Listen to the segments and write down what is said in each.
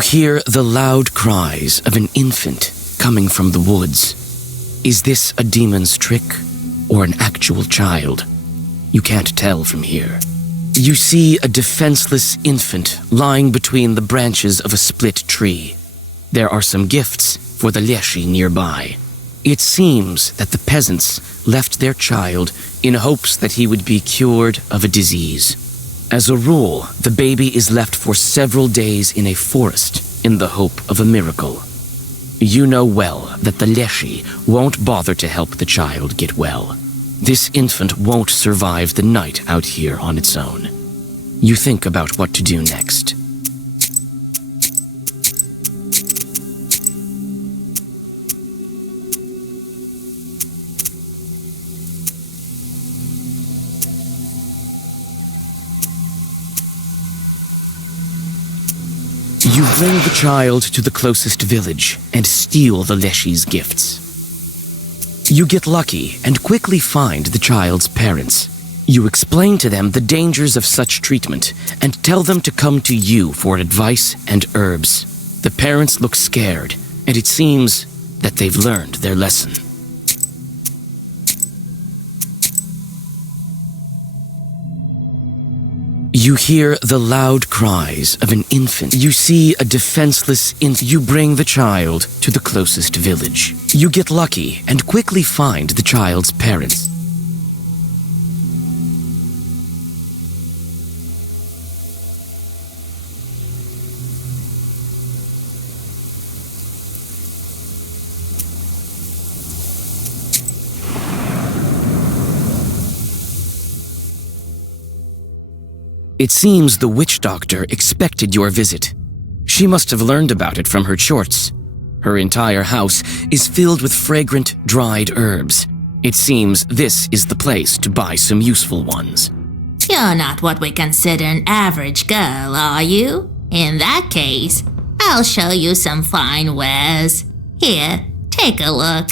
You hear the loud cries of an infant coming from the woods. Is this a demon's trick or an actual child? You can't tell from here. You see a defenseless infant lying between the branches of a split tree. There are some gifts for the Leshi nearby. It seems that the peasants left their child in hopes that he would be cured of a disease. As a rule, the baby is left for several days in a forest in the hope of a miracle. You know well that the Leshi won't bother to help the child get well. This infant won't survive the night out here on its own. You think about what to do next. You bring the child to the closest village and steal the Leshi's gifts. You get lucky and quickly find the child's parents. You explain to them the dangers of such treatment and tell them to come to you for advice and herbs. The parents look scared, and it seems that they've learned their lesson. You hear the loud cries of an infant. You see a defenseless infant. You bring the child to the closest village. You get lucky and quickly find the child's parents. It seems the witch doctor expected your visit. She must have learned about it from her shorts. Her entire house is filled with fragrant, dried herbs. It seems this is the place to buy some useful ones. You're not what we consider an average girl, are you? In that case, I'll show you some fine wares. Here, take a look.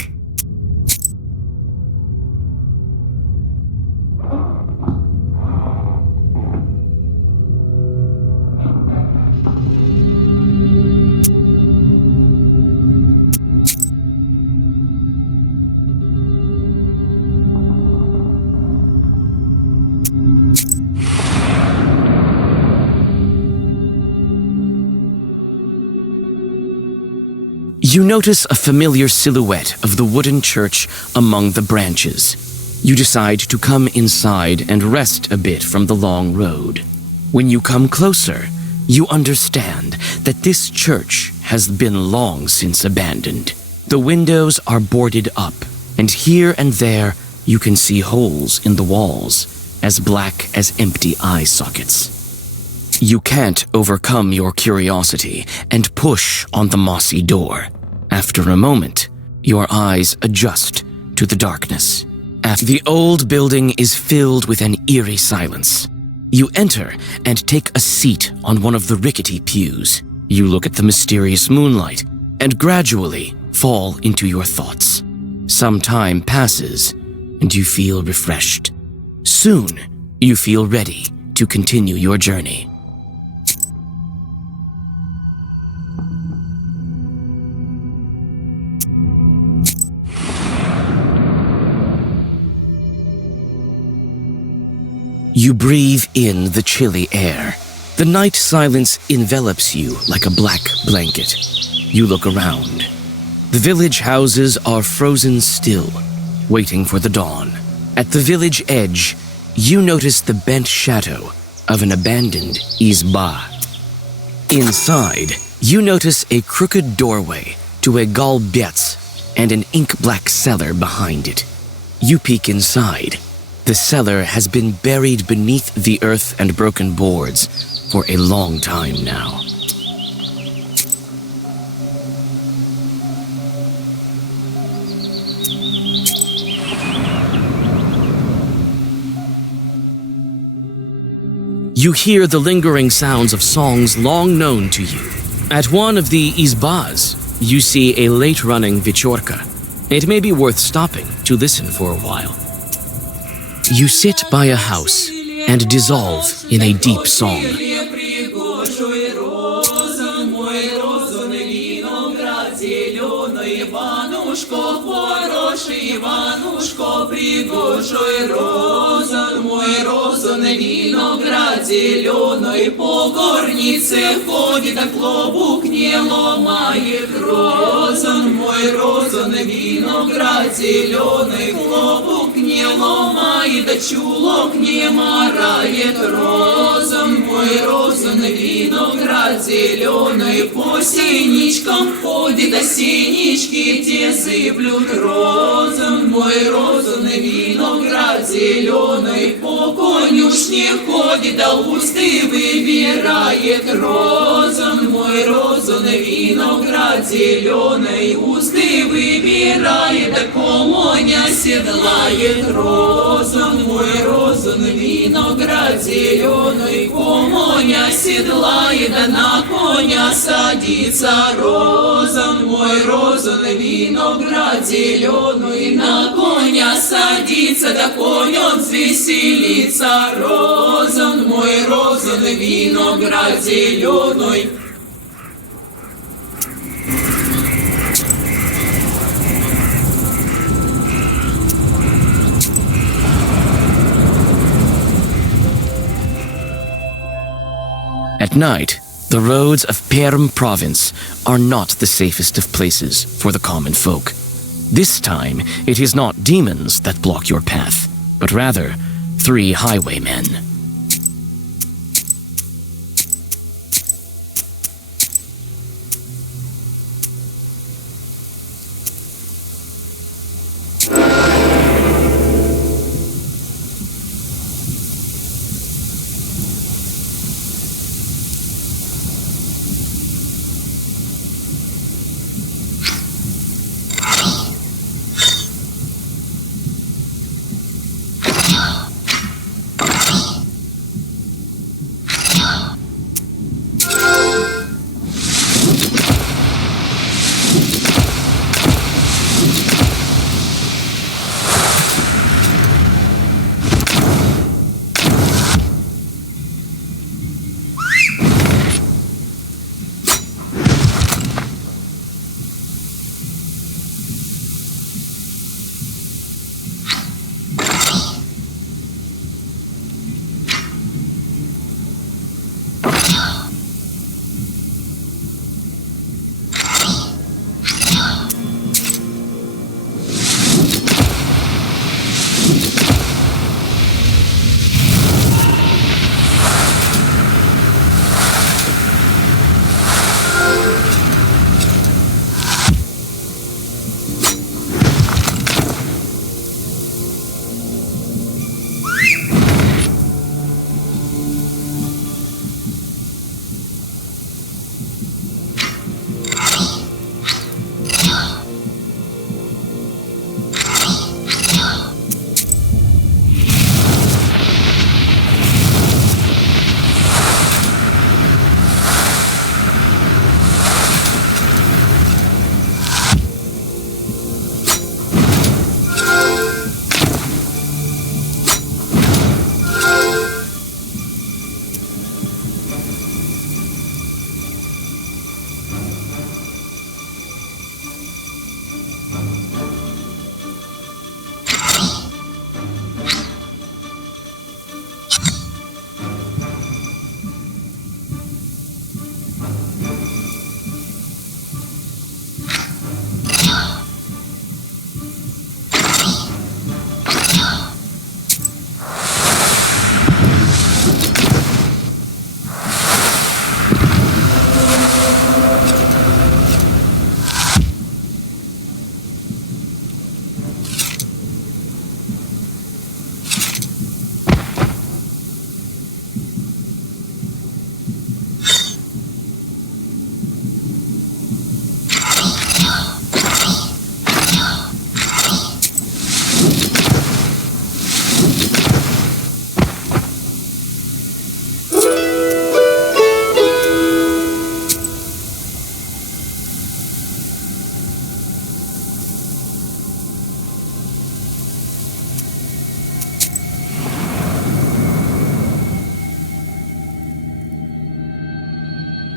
You notice a familiar silhouette of the wooden church among the branches. You decide to come inside and rest a bit from the long road. When you come closer, you understand that this church has been long since abandoned. The windows are boarded up, and here and there you can see holes in the walls, as black as empty eye sockets. You can't overcome your curiosity and push on the mossy door. After a moment, your eyes adjust to the darkness. The old building is filled with an eerie silence. You enter and take a seat on one of the rickety pews. You look at the mysterious moonlight and gradually fall into your thoughts. Some time passes and you feel refreshed. Soon, you feel ready to continue your journey. You breathe in the chilly air. The night silence envelops you like a black blanket. You look around. The village houses are frozen still, waiting for the dawn. At the village edge, you notice the bent shadow of an abandoned izba. Inside, you notice a crooked doorway to a galbietz and an ink-black cellar behind it. You peek inside. The cellar has been buried beneath the earth and broken boards for a long time now. You hear the lingering sounds of songs long known to you. At one of the izbas, you see a late-running vichorka. It may be worth stopping to listen for a while. You sit by a house and dissolve in a deep song. Иванушко, хороший Иванушко, пригожий розан, мой розан, виноград зеленый, по горнице ходит, а клобук не ломает. Розан, мой розан, виноград зеленый, клобук не ломает, а чулок не марает. Розан, мой розан, виноград зеленый, по синичкам ходит, а синички те зыблют. Розан, мой розан, виноград зеленый, по конюшне ходит, а усты выбирает. Розан, мой розан, виноград зеленый, усты выбирает, а комоня седлает. Розан, мой розан, виноград зеленый, комоня седлает, а на коня садится. Розан, мой розан, виноград зеленый, на коня садится, да конь он веселится. Розан, мой розан, виноград зеленый. At night, the roads of Perm province are not the safest of places for the common folk. This time, it is not demons that block your path, but rather 3 highwaymen.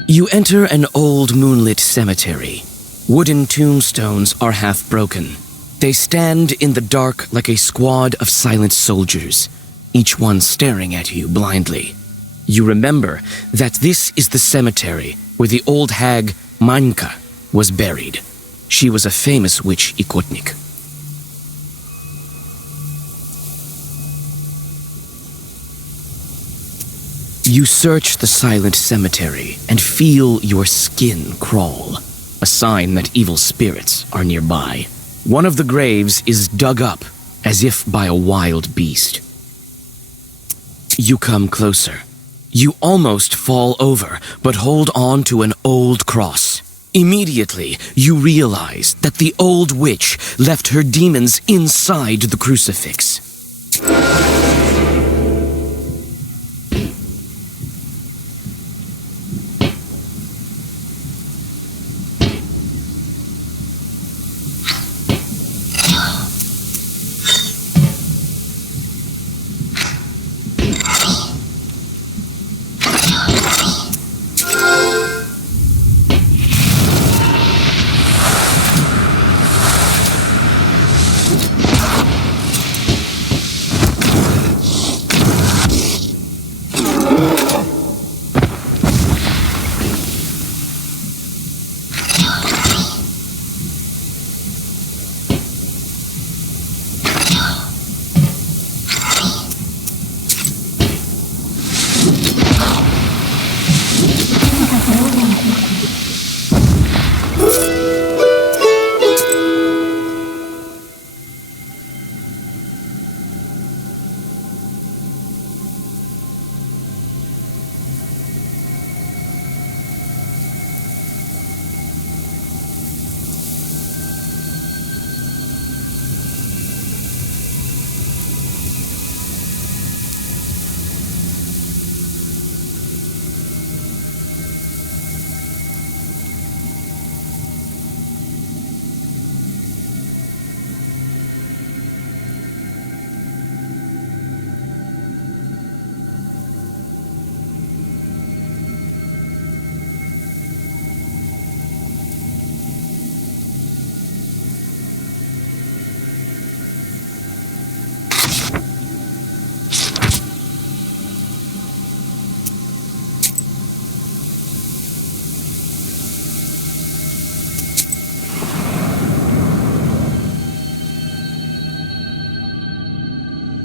You enter an old moonlit cemetery. Wooden tombstones are half broken. They stand in the dark like a squad of silent soldiers, each one staring at you blindly. You remember that this is the cemetery where the old hag Manka was buried. She was a famous witch Ikotnik. You search the silent cemetery and feel your skin crawl, a sign that evil spirits are nearby. One of the graves is dug up as if by a wild beast. You come closer. You almost fall over, but hold on to an old cross. Immediately, you realize that the old witch left her demons inside the crucifix.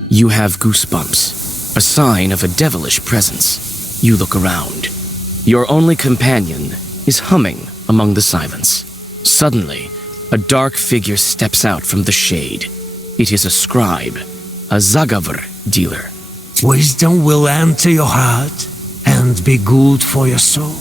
You have goosebumps, a sign of a devilish presence. You look around. Your only companion is humming among the silence. Suddenly, a dark figure steps out from the shade. It is a scribe, a Zagavr dealer. Wisdom will enter your heart and be good for your soul.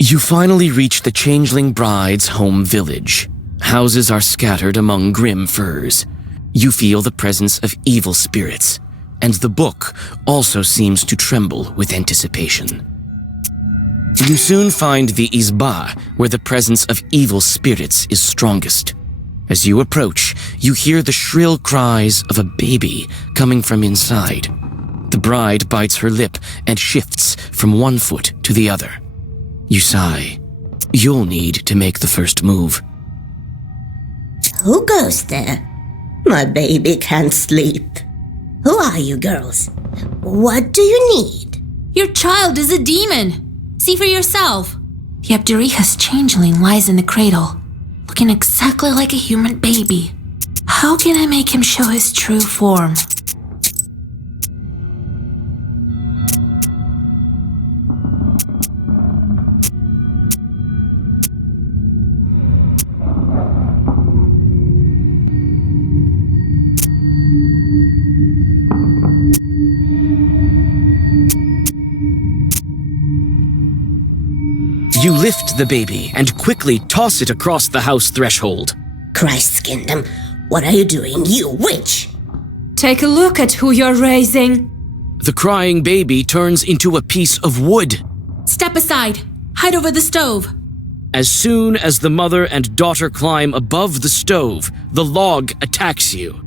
You finally reach the changeling bride's home village. Houses are scattered among grim firs. You feel the presence of evil spirits, and the book also seems to tremble with anticipation. You soon find the Izba, where the presence of evil spirits is strongest. As you approach, you hear the shrill cries of a baby coming from inside. The bride bites her lip and shifts from one foot to the other. You sigh. You'll need to make the first move. Who goes there? My baby can't sleep. Who are you girls? What do you need? Your child is a demon. See for yourself. The Abdericha's changeling lies in the cradle, looking exactly like a human baby. How can I make him show his true form? You lift the baby and quickly toss it across the house threshold. Christ's kingdom, what are you doing, you witch? Take a look at who you're raising. The crying baby turns into a piece of wood. Step aside. Hide over the stove. As soon as the mother and daughter climb above the stove, the log attacks you.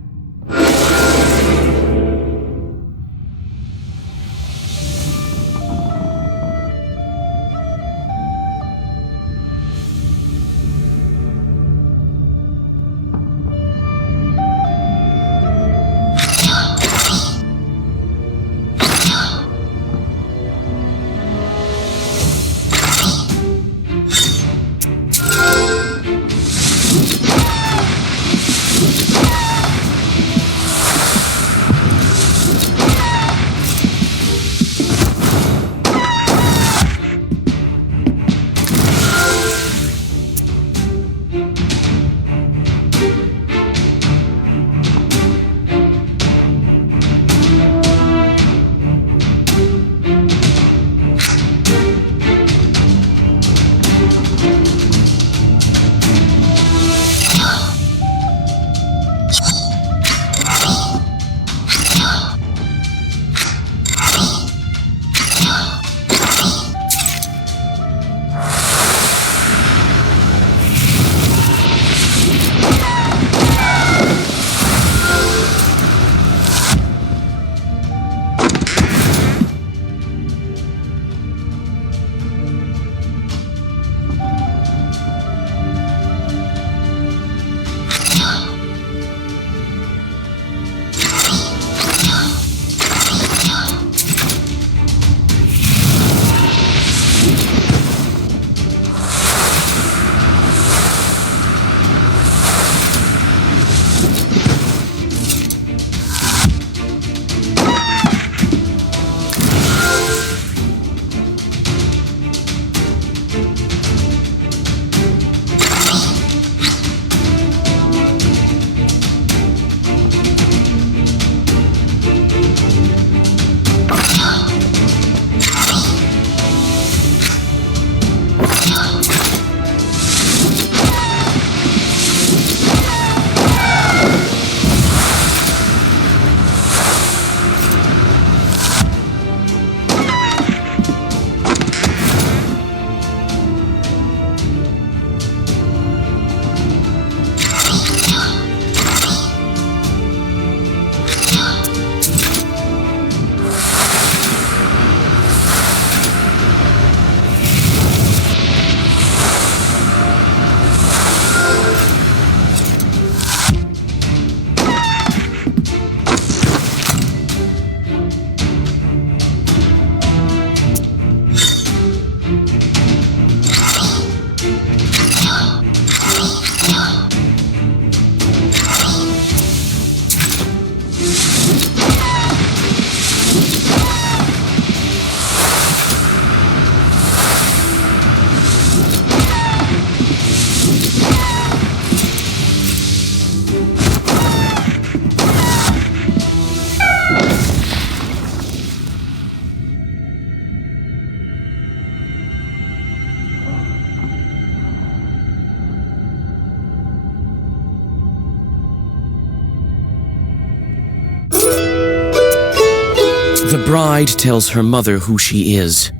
The bride tells her mother who she is.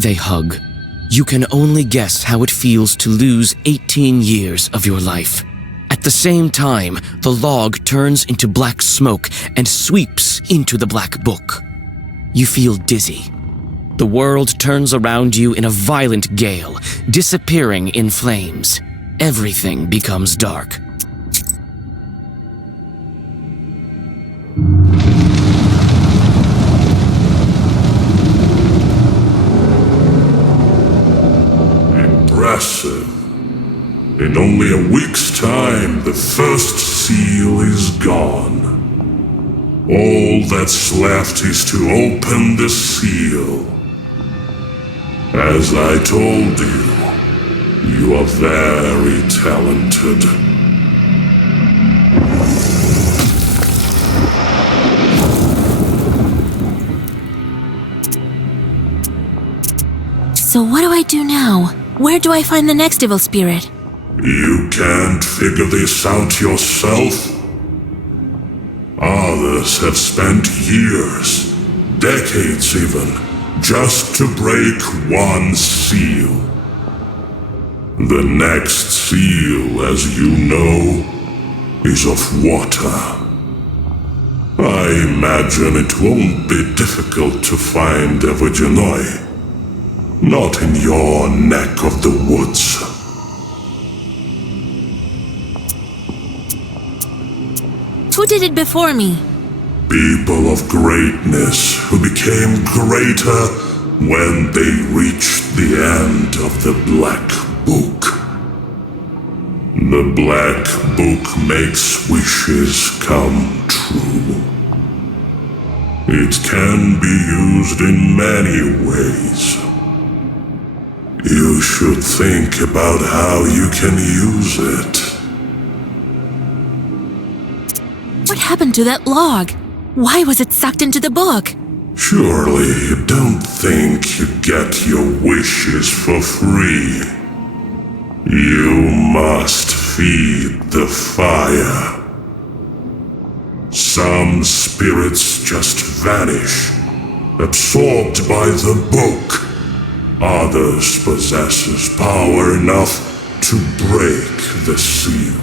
They hug. You can only guess how it feels to lose 18 years of your life. At the same time, the log turns into black smoke and sweeps into the black book. You feel dizzy. The world turns around you in a violent gale, disappearing in flames. Everything becomes dark. Impressive. In only a week's time, the first seal is gone. All that's left is to open the seal. As I told you, you are very talented. So what do I do now? Where do I find the next evil spirit? You can't figure this out yourself? Others have spent years, decades even, just to break one seal. The next seal, as you know, is of water. I imagine it won't be difficult to find Evagenoi. Not in your neck of the woods. Who did it before me? People of greatness who became greater when they reached the end of the Black Book. The Black Book makes wishes come true. It can be used in many ways. You should think about how you can use it. What happened to that log? Why was it sucked into the book? Surely you don't think you get your wishes for free. You must feed the fire. Some spirits just vanish, absorbed by the book. Others possesses power enough to break the seal.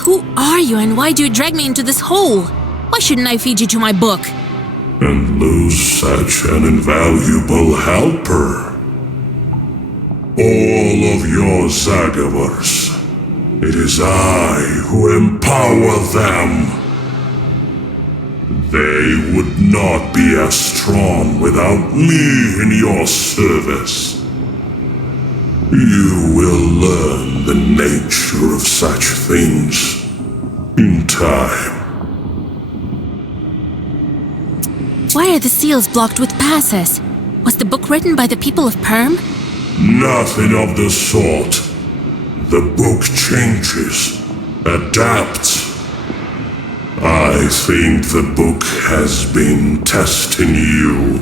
Who are you and why do you drag me into this hole? Why shouldn't I feed you to my book? And lose such an invaluable helper. All of your Zagavars. It is I who empower them. They would not be as strong without me in your service. You will learn the nature of such things in time. Why are the seals blocked with passes? Was the book written by the people of Perm? Nothing of the sort. The book changes, adapts. I think the book has been testing you.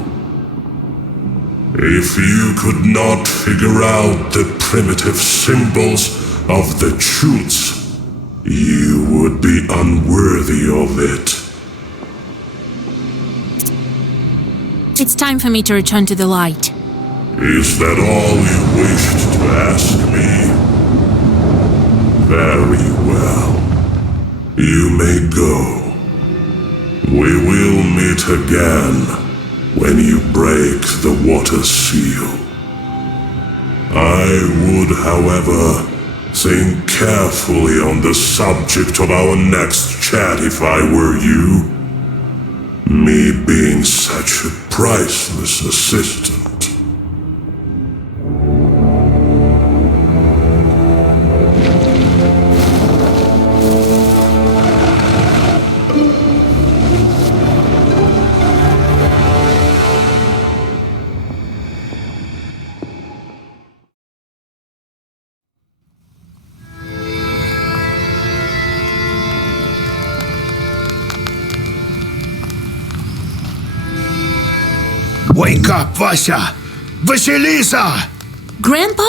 If you could not figure out the primitive symbols of the Chutes, you would be unworthy of it. It's time for me to return to the light. Is that all you wished to ask me? Very well. You may go. We will meet again when you break the water seal. I would, however, think carefully on the subject of our next chat if I were you. Me being such a priceless assistant. Wake up, Vasya! Vasilisa! Grandpa?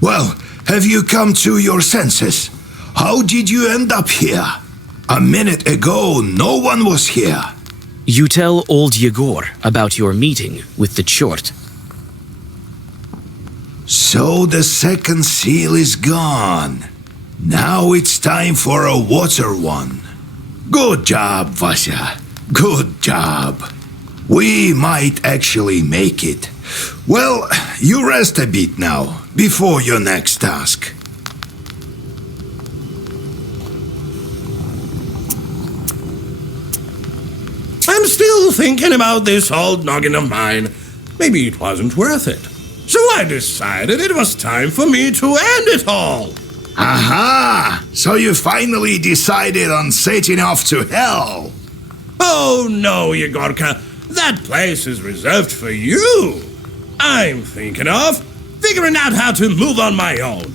Well, have you come to your senses? How did you end up here? A minute ago, no one was here. You tell old Yegor about your meeting with the Chort. So the second seal is gone. Now it's time for a water one. Good job, Vasya. Good job. We might actually make it. Well, you rest a bit now, before your next task. I'm still thinking about this old noggin of mine. Maybe it wasn't worth it. So I decided it was time for me to end it all. Aha! So you finally decided on setting off to hell. Oh no, Yegorka. That place is reserved for you. I'm thinking of figuring out how to move on my own.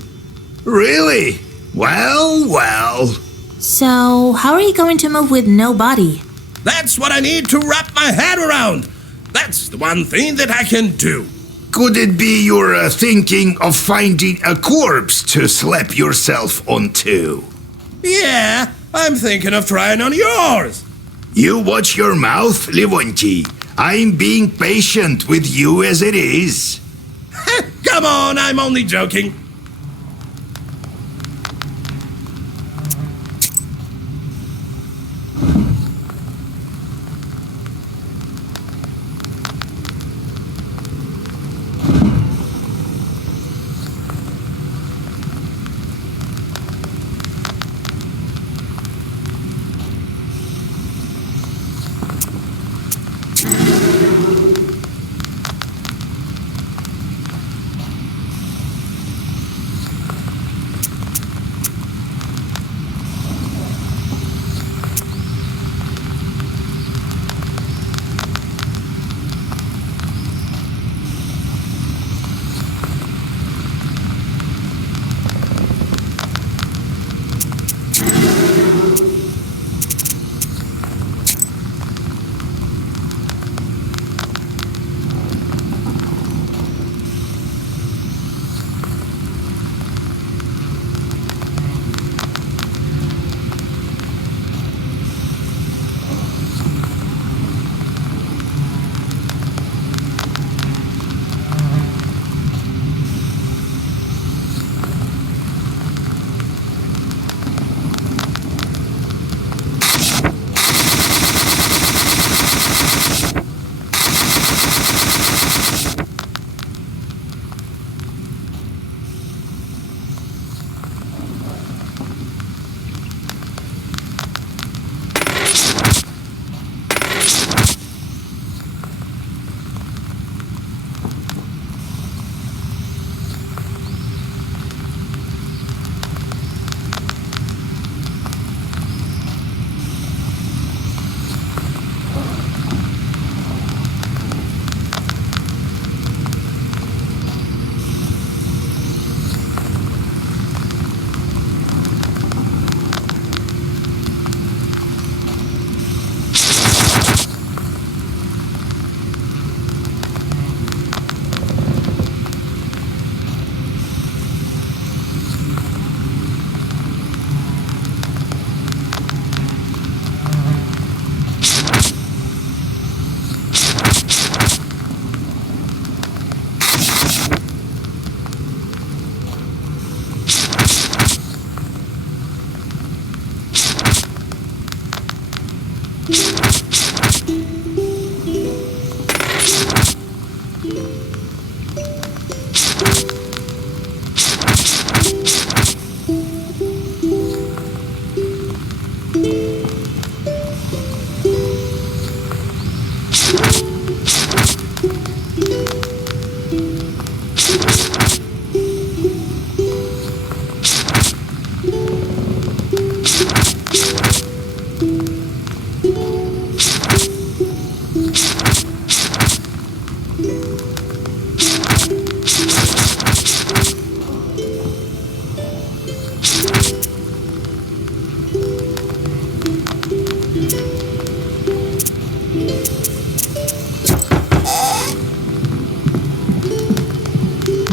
Really? Well. So, how are you going to move with no body? That's what I need to wrap my head around. That's the one thing that I can do. Could it be you're thinking of finding a corpse to slap yourself onto? Yeah, I'm thinking of trying on yours. You watch your mouth, Levonti. I'm being patient with you as it is. Come on, I'm only joking.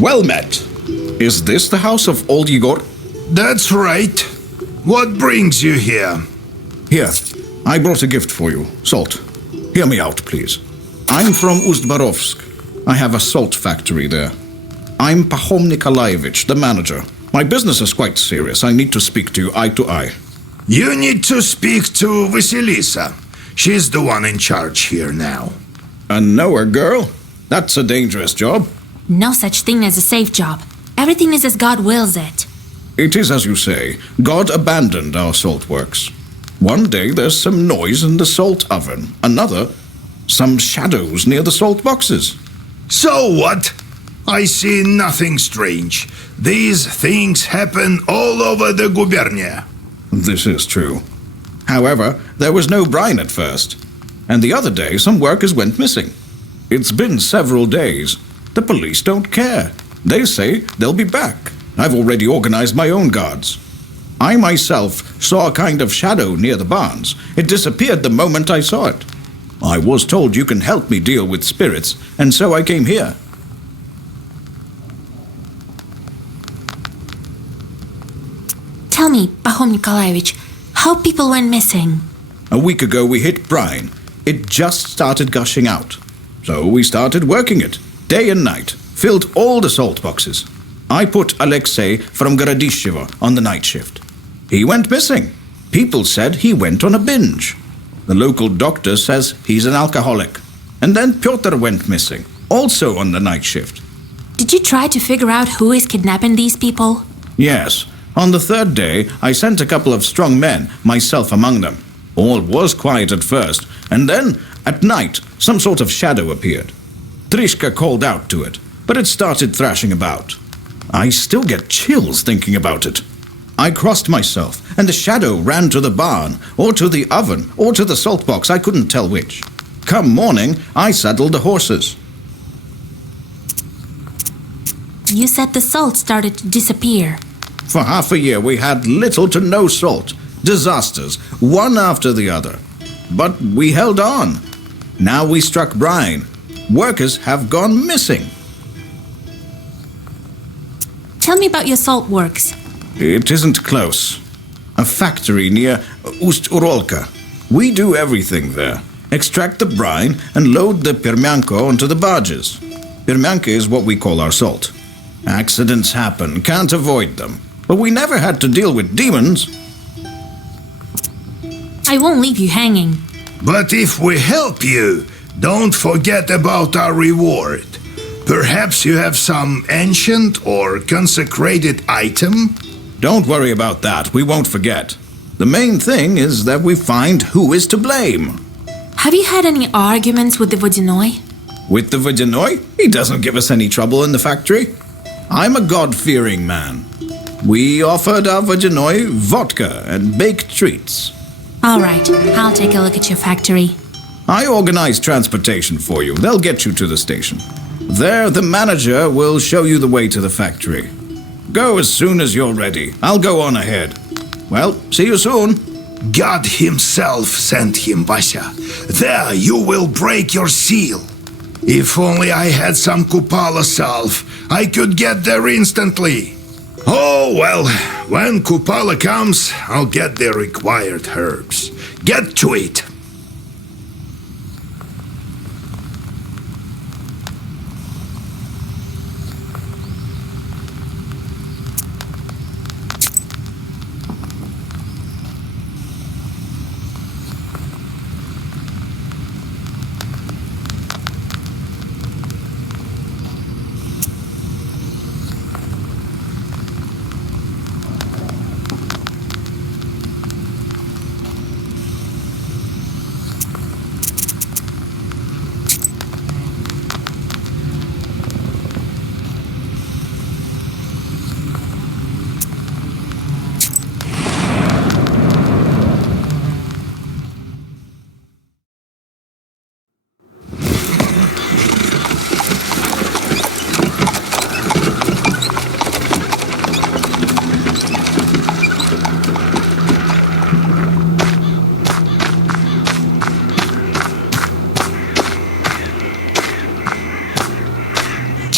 Well met. Is this the house of old Igor? That's right. What brings you here? Here, I brought a gift for you. Salt. Hear me out, please. I'm from Ust-Barovsk. I have a salt factory there. I'm Pahom Nikolaevich, the manager. My business is quite serious. I need to speak to you eye to eye. You need to speak to Vasilisa. She's the one in charge here now. A knower girl? That's a dangerous job. No such thing as a safe job. Everything is as God wills it. It is as you say. God abandoned our salt works. One day there's some noise in the salt oven. Another, some shadows near the salt boxes. So what? I see nothing strange. These things happen all over the gubernia. This is true. However, there was no brine at first. And the other day some workers went missing. It's been several days. The police don't care. They say they'll be back. I've already organized my own guards. I myself saw a kind of shadow near the barns. It disappeared the moment I saw it. I was told you can help me deal with spirits, and so I came here. Tell me, Pahom Nikolaevich, how people went missing? A week ago we hit brine. It just started gushing out. So we started working it, day and night, filled all the salt boxes. I put Alexei from Gorodishevo on the night shift. He went missing. People said he went on a binge. The local doctor says he's an alcoholic. And then Pyotr went missing, also on the night shift. Did you try to figure out who is kidnapping these people? Yes. On the third day, I sent a couple of strong men, myself among them. All was quiet at first, and then, at night, some sort of shadow appeared. Trishka called out to it, but it started thrashing about. I still get chills thinking about it. I crossed myself, and the shadow ran to the barn, or to the oven, or to the salt box, I couldn't tell which. Come morning, I saddled the horses. You said the salt started to disappear. For half a year we had little to no salt. Disasters, one after the other. But we held on. Now we struck brine. Workers have gone missing. Tell me about your salt works. It isn't close. A factory near Ust-Urolka. We do everything there. Extract the brine and load the permyanko onto the barges. Permyanka is what we call our salt. Accidents happen, can't avoid them. But we never had to deal with demons. I won't leave you hanging. But if we help you, don't forget about our reward. Perhaps you have some ancient or consecrated item? Don't worry about that, we won't forget. The main thing is that we find who is to blame. Have you had any arguments with the Vodyanoi? With the Vodyanoi? He doesn't give us any trouble in the factory. I'm a God-fearing man. We offered our Vodyanoi vodka and baked treats. All right, I'll take a look at your factory. I organized transportation for you. They'll get you to the station. There, the manager will show you the way to the factory. Go as soon as you're ready. I'll go on ahead. Well, see you soon. God himself sent him, Vasya. There you will break your seal. If only I had some Kupala salve, I could get there instantly. Oh, well, when Kupala comes, I'll get the required herbs. Get to it.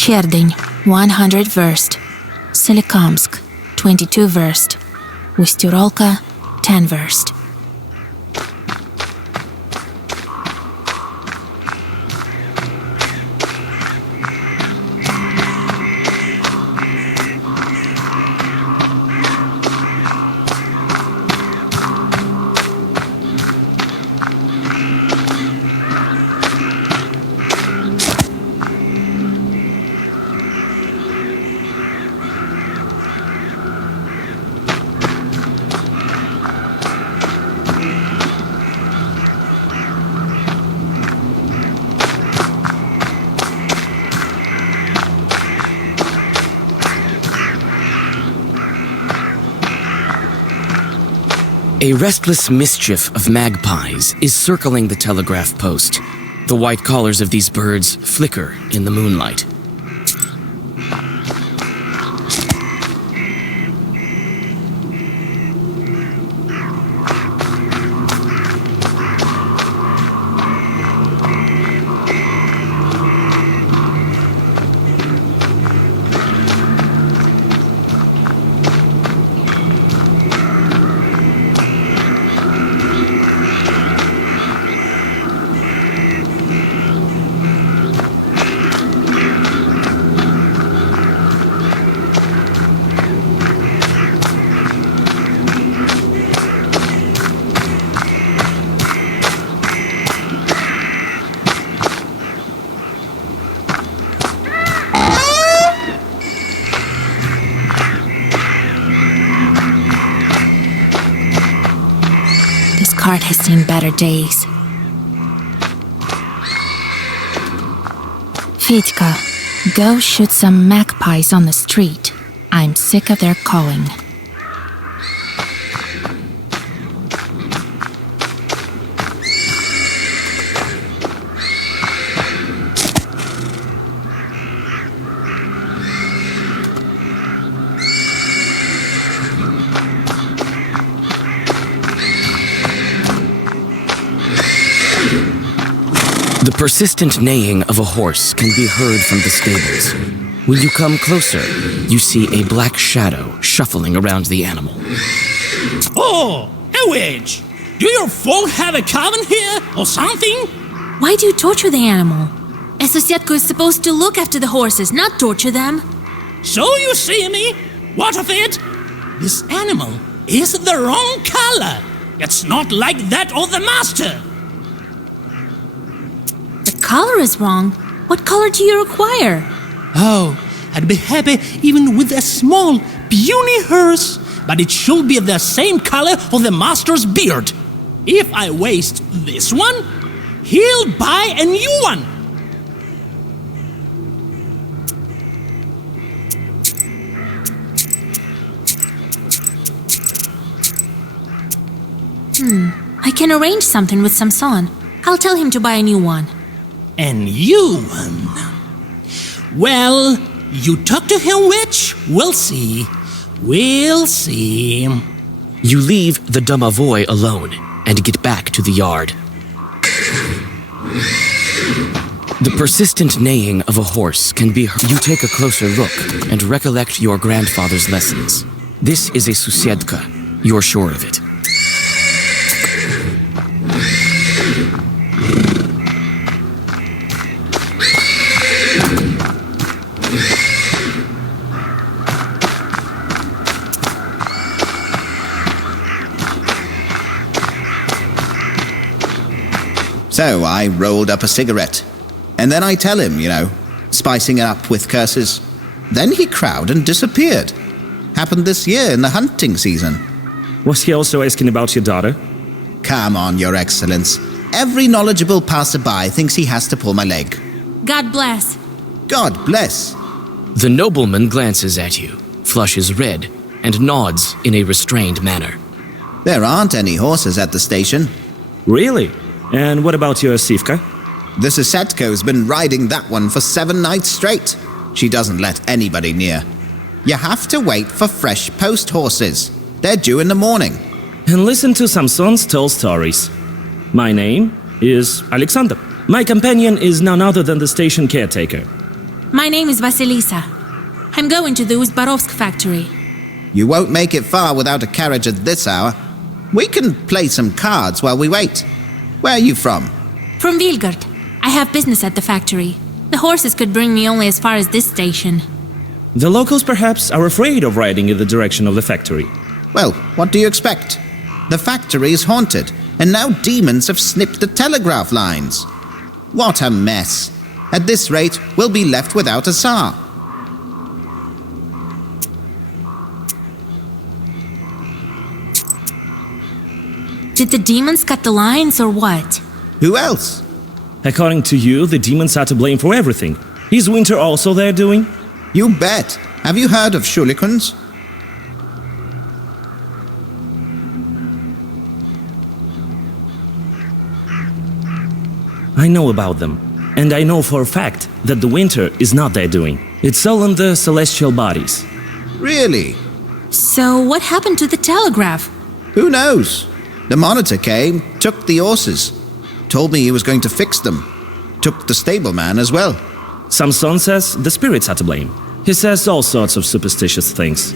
Cherdyn, 100 verst. Solikamsk, 22 verst. Ust-Urolka, 10 verst. A restless mischief of magpies is circling the telegraph post. The white collars of these birds flicker in the moonlight. cart has seen better days. Fitka, go shoot some magpies on the street. I'm sick of their calling. The persistent neighing of a horse can be heard from the stables. When you come closer, you see a black shadow shuffling around the animal. Oh, a witch! Do your folk have a coven here or something? Why do you torture the animal? A Sosetko is supposed to look after the horses, not torture them. So you see me? What of it? This animal is the wrong color. It's not like that of the master. The color is wrong. What color do you require? Oh, I'd be happy even with a small, puny horse, but it should be the same color of the master's beard. If I waste this one, he'll buy a new one. I can arrange something with Samson. I'll tell him to buy a new one. A new one? Well, you talk to him, witch. We'll see. We'll see. You leave the domovoi alone and get back to the yard. The persistent neighing of a horse can be heard. You take a closer look and recollect your grandfather's lessons. This is a Susiedka. You're sure of it. So I rolled up a cigarette. And then I tell him, spicing it up with curses. Then he crowed and disappeared. Happened this year in the hunting season. Was he also asking about your daughter? Come on, Your Excellence. Every knowledgeable passerby thinks he has to pull my leg. God bless. God bless. The nobleman glances at you, flushes red, and nods in a restrained manner. There aren't any horses at the station. Really? And what about your Sivka? The Susetko's been riding that one for 7 nights straight. She doesn't let anybody near. You have to wait for fresh post horses. They're due in the morning. And listen to Samson's tall stories. My name is Alexander. My companion is none other than the station caretaker. My name is Vasilisa. I'm going to the Uzbarovsk factory. You won't make it far without a carriage at this hour. We can play some cards while we wait. Where are you from? From Vilgard. I have business at the factory. The horses could bring me only as far as this station. The locals perhaps are afraid of riding in the direction of the factory. Well, what do you expect? The factory is haunted, and now demons have snipped the telegraph lines. What a mess. At this rate, we'll be left without a Tsar. Did the demons cut the lines or what? Who else? According to you, the demons are to blame for everything. Is winter also their doing? You bet. Have you heard of Shulikons? I know about them. And I know for a fact that the winter is not their doing. It's all in the celestial bodies. Really? So what happened to the telegraph? Who knows? The monitor came, took the horses. Told me he was going to fix them. Took the stableman as well. Samson says the spirits are to blame. He says all sorts of superstitious things.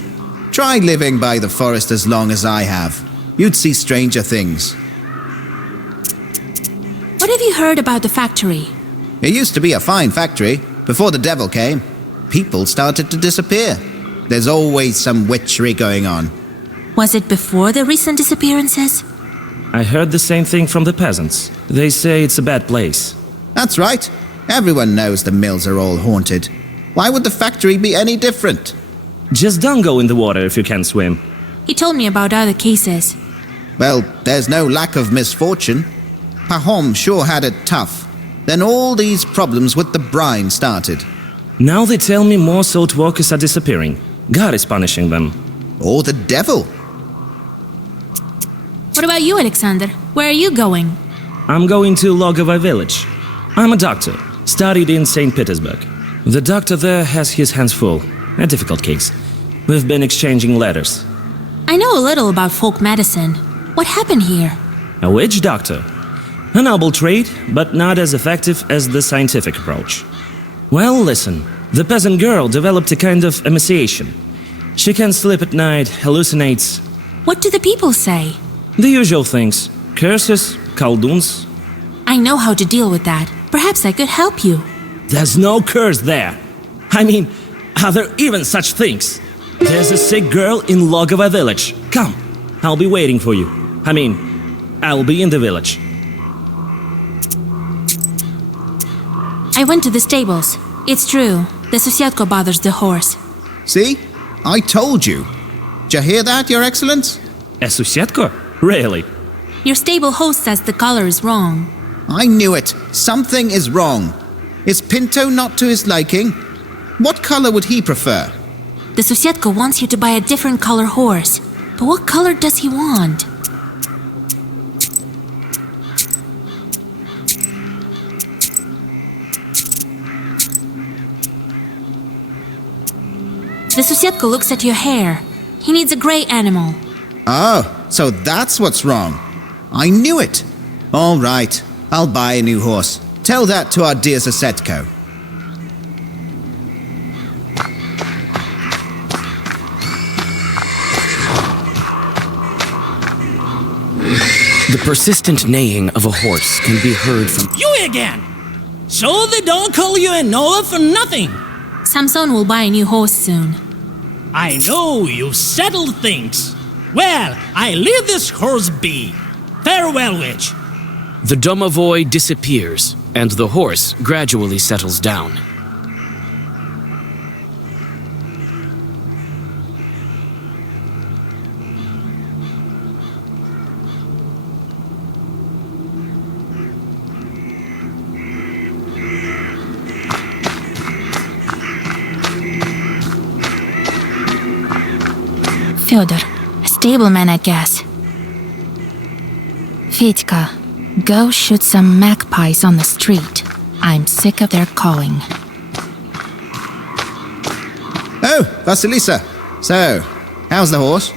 Try living by the forest as long as I have. You'd see stranger things. What have you heard about the factory? It used to be a fine factory. Before the devil came, people started to disappear. There's always some witchery going on. Was it before the recent disappearances? I heard the same thing from the peasants. They say it's a bad place. That's right. Everyone knows the mills are all haunted. Why would the factory be any different? Just don't go in the water if you can't swim. He told me about other cases. Well, there's no lack of misfortune. Pahom sure had it tough. Then all these problems with the brine started. Now they tell me more salt walkers are disappearing. God is punishing them. Or the devil. What about you, Alexander? Where are you going? I'm going to Logovy village. I'm a doctor, studied in St. Petersburg. The doctor there has his hands full. A difficult case. We've been exchanging letters. I know a little about folk medicine. What happened here? A witch doctor. A noble trade, but not as effective as the scientific approach. Well, listen. The peasant girl developed a kind of emaciation. She can't sleep at night, hallucinates. What do the people say? The usual things. Curses, kolduns. I know how to deal with that. Perhaps I could help you. There's no curse there. I mean, are there even such things? There's a sick girl in Logovy village. Come, I'll be waiting for you. I mean, I'll be in the village. I went to the stables. It's true. The Susiatko bothers the horse. See? I told you. Did you hear that, Your Excellence? A Susiatko? Really? Your stable host says the color is wrong. I knew it. Something is wrong. Is Pinto not to his liking? What color would he prefer? The Susiatko wants you to buy a different color horse. But what color does he want? The Susiatko looks at your hair. He needs a gray animal. Oh, so that's what's wrong. I knew it. All right, I'll buy a new horse. Tell that to our dear Susiatko. The persistent neighing of a horse can be heard from... You again! So they don't call you a Noah for nothing! Samson will buy a new horse soon. I know you've settled things. Well, I leave this horse be. Farewell, witch. The domovoi disappears, and the horse gradually settles down. Fyodor, a stableman, I guess. Fedka, go shoot some magpies on the street. I'm sick of their calling. Oh, Vasilisa. So, how's the horse?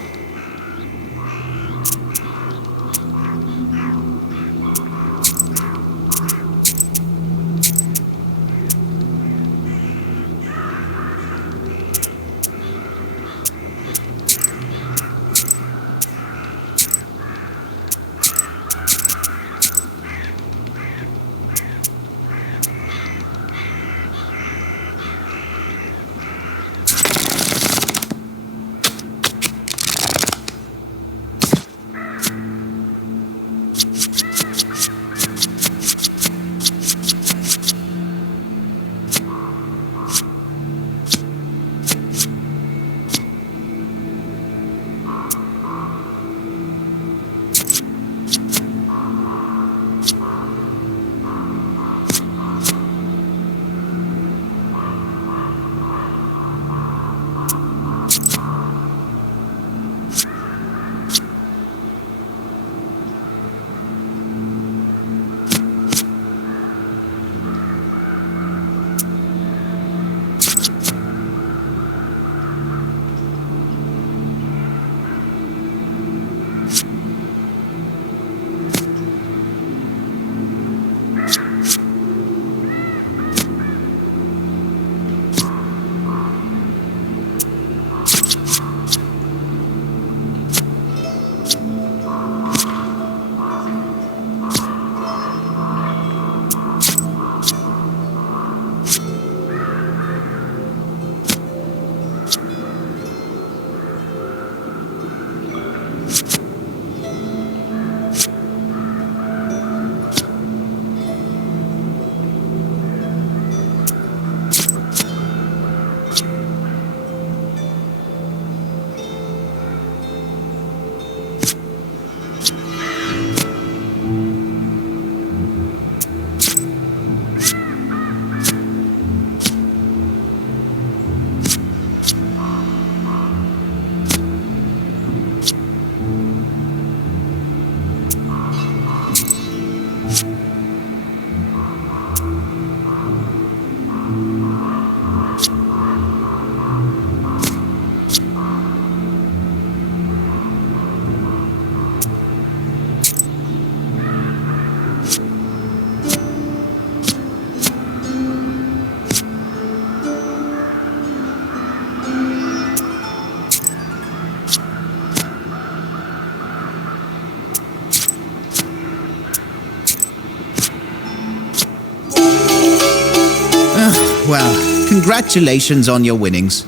Congratulations on your winnings.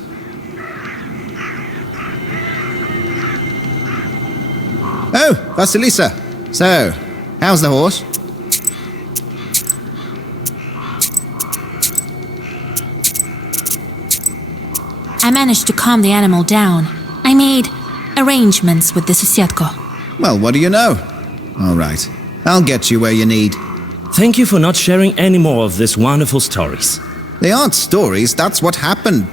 Oh, Vasilisa. So, how's the horse? I managed to calm the animal down. I made arrangements with the Sosetko. Well, what do you know? All right. I'll get you where you need. Thank you for not sharing any more of these wonderful stories. They aren't stories, that's what happened.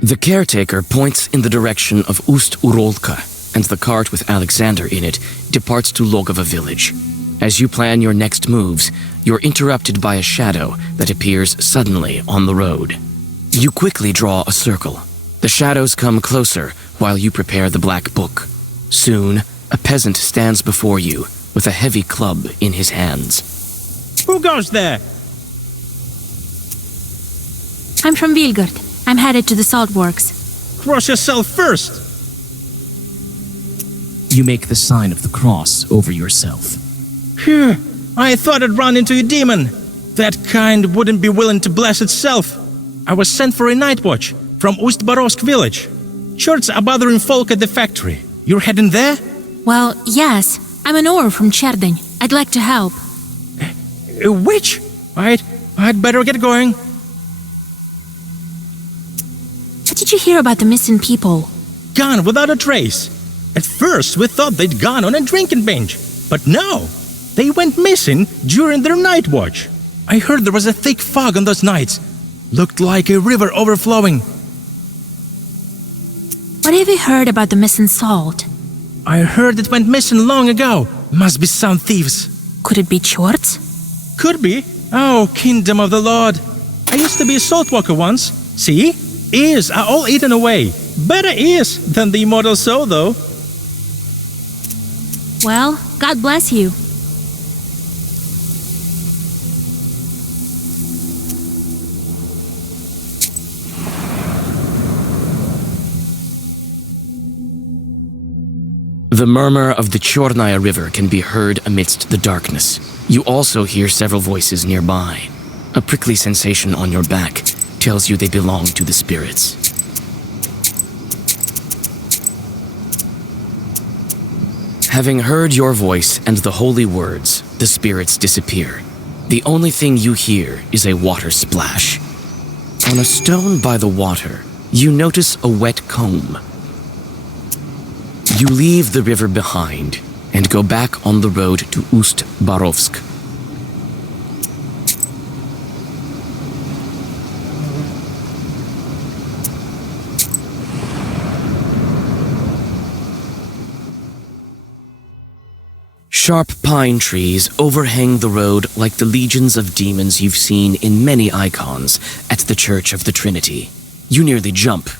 The caretaker points in the direction of Ust-Urolka, and the cart with Alexander in it departs to Logova village. As you plan your next moves, you're interrupted by a shadow that appears suddenly on the road. You quickly draw a circle. The shadows come closer while you prepare the black book. Soon, a peasant stands before you with a heavy club in his hands. Who goes there? I'm from Vilgard. I'm headed to the salt works. Cross yourself first. You make the sign of the cross over yourself. Phew, I thought I'd run into a demon. That kind wouldn't be willing to bless itself. I was sent for a night watch from Ust-Barovsk village. Shorts are bothering folk at the factory. You're heading there? Well, yes. I'm an ore from Cherdyn. I'd like to help. A witch? I'd better get going. What did you hear about the missing people? Gone without a trace. At first, we thought they'd gone on a drinking binge. But no, they went missing during their night watch. I heard there was a thick fog on those nights. Looked like a river overflowing. What have you heard about the missing salt? I heard it went missing long ago. Must be some thieves. Could it be Chorts? Could be. Oh, kingdom of the Lord. I used to be a salt walker once. See? Ears are all eaten away. Better ears than the immortal soul, though. Well, God bless you. The murmur of the Chornaya River can be heard amidst the darkness. You also hear several voices nearby. A prickly sensation on your back tells you they belong to the spirits. Having heard your voice and the holy words, the spirits disappear. The only thing you hear is a water splash. On a stone by the water, you notice a wet comb. You leave the river behind and go back on the road to Ust-Barovsk. Sharp pine trees overhang the road like the legions of demons you've seen in many icons at the Church of the Trinity. You nearly jump.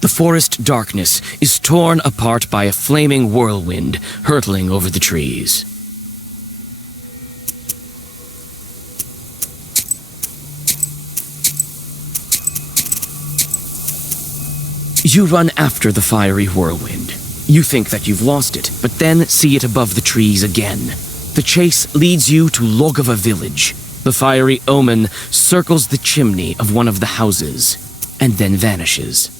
The forest darkness is torn apart by a flaming whirlwind hurtling over the trees. You run after the fiery whirlwind. You think that you've lost it, but then see it above the trees again. The chase leads you to Logova village. The fiery omen circles the chimney of one of the houses, and then vanishes.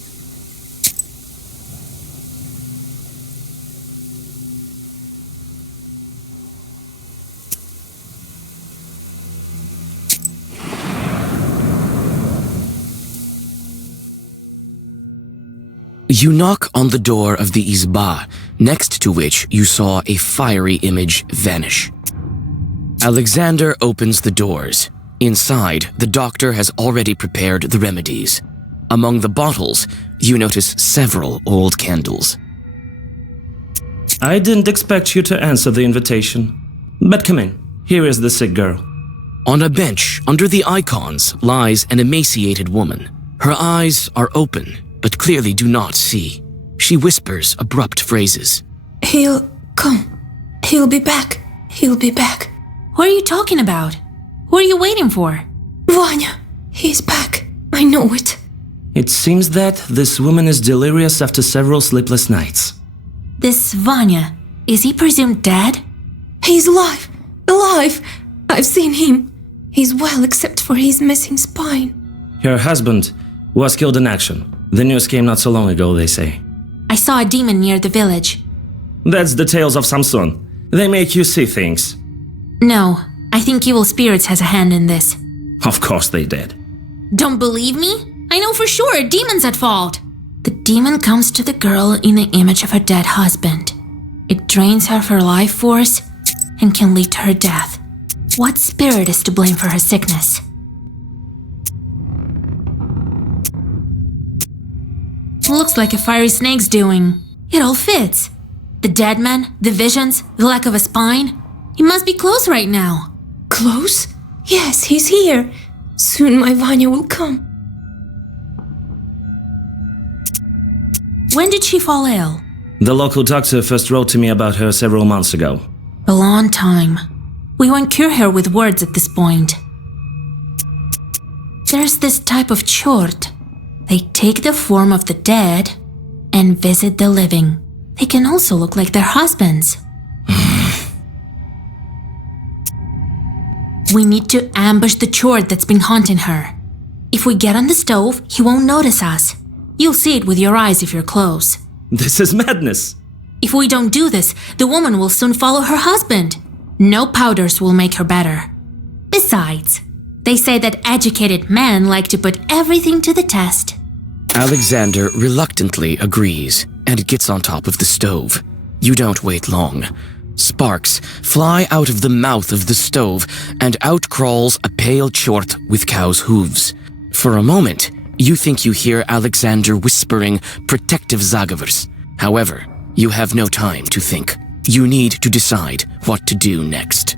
You knock on the door of the izba, next to which you saw a fiery image vanish. Alexander opens the doors. Inside, the doctor has already prepared the remedies. Among the bottles, you notice several old candles. I didn't expect you to answer the invitation. But come in. Here is the sick girl. On a bench, under the icons, lies an emaciated woman. Her eyes are open, but clearly do not see. She whispers abrupt phrases. He'll come. He'll be back. He'll be back. What are you talking about? Who are you waiting for? Vanya, he's back. I know it. It seems that this woman is delirious after several sleepless nights. This Vanya, is he presumed dead? He's alive! Alive! I've seen him. He's well except for his missing spine. Her husband was killed in action. The news came not so long ago, they say. I saw a demon near the village. That's the tales of Samson. They make you see things. No, I think evil spirits has a hand in this. Of course they did. Don't believe me? I know for sure a demon's at fault. The demon comes to the girl in the image of her dead husband. It drains her of her life force and can lead to her death. What spirit is to blame for her sickness? Looks like a fiery snake's doing. It all fits. The dead man, the visions, the lack of a spine. He must be close right now. Close? Yes, he's here. Soon my Vanya will come. When did she fall ill? The local doctor first wrote to me about her several months ago. A long time. We won't cure her with words at this point. There's this type of chort. They take the form of the dead and visit the living. They can also look like their husbands. We need to ambush the chort that's been haunting her. If we get on the stove, he won't notice us. You'll see it with your eyes if you're close. This is madness. If we don't do this, the woman will soon follow her husband. No powders will make her better. Besides, they say that educated men like to put everything to the test. Alexander reluctantly agrees and gets on top of the stove. You don't wait long. Sparks fly out of the mouth of the stove and out crawls a pale chort with cow's hooves. For a moment, you think you hear Alexander whispering protective zagovors. However, you have no time to think. You need to decide what to do next.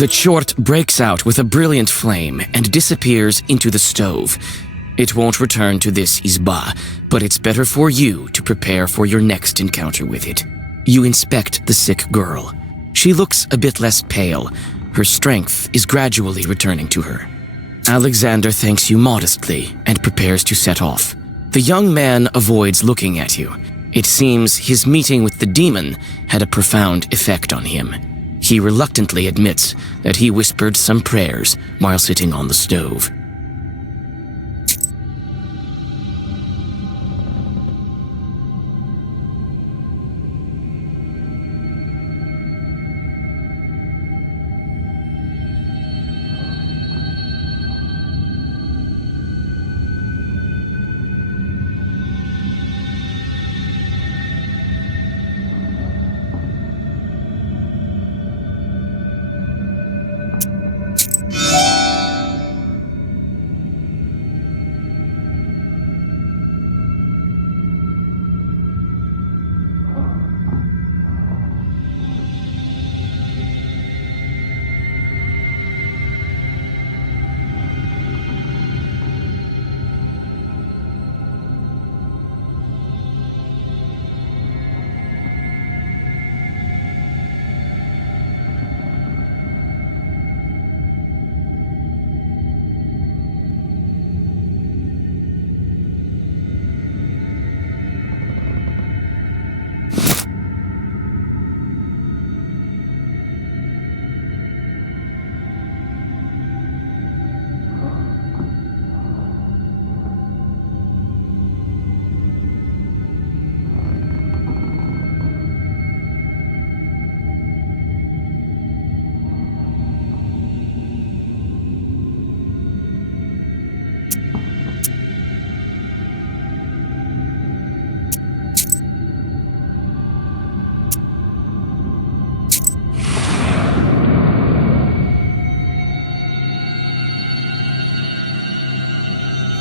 The chort breaks out with a brilliant flame and disappears into the stove. It won't return to this izba, but it's better for you to prepare for your next encounter with it. You inspect the sick girl. She looks a bit less pale. Her strength is gradually returning to her. Alexander thanks you modestly and prepares to set off. The young man avoids looking at you. It seems his meeting with the demon had a profound effect on him. He reluctantly admits that he whispered some prayers while sitting on the stove.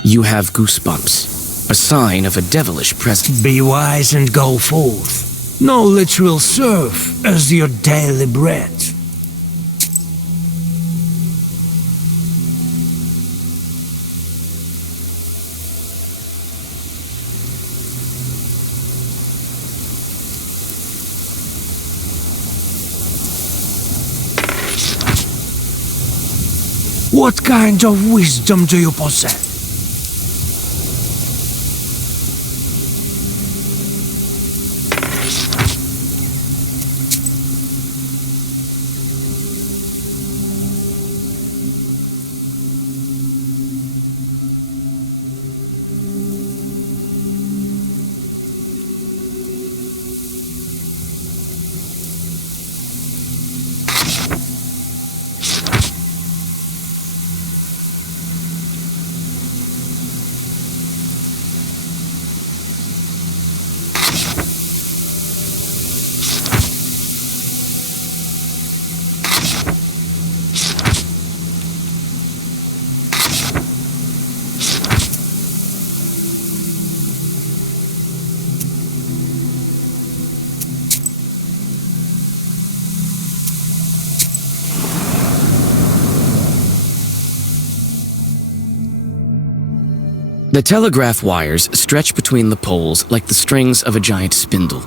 You have goosebumps, a sign of a devilish presence. Be wise and go forth. Knowledge will serve as your daily bread. What kind of wisdom do you possess? The telegraph wires stretch between the poles like the strings of a giant spindle.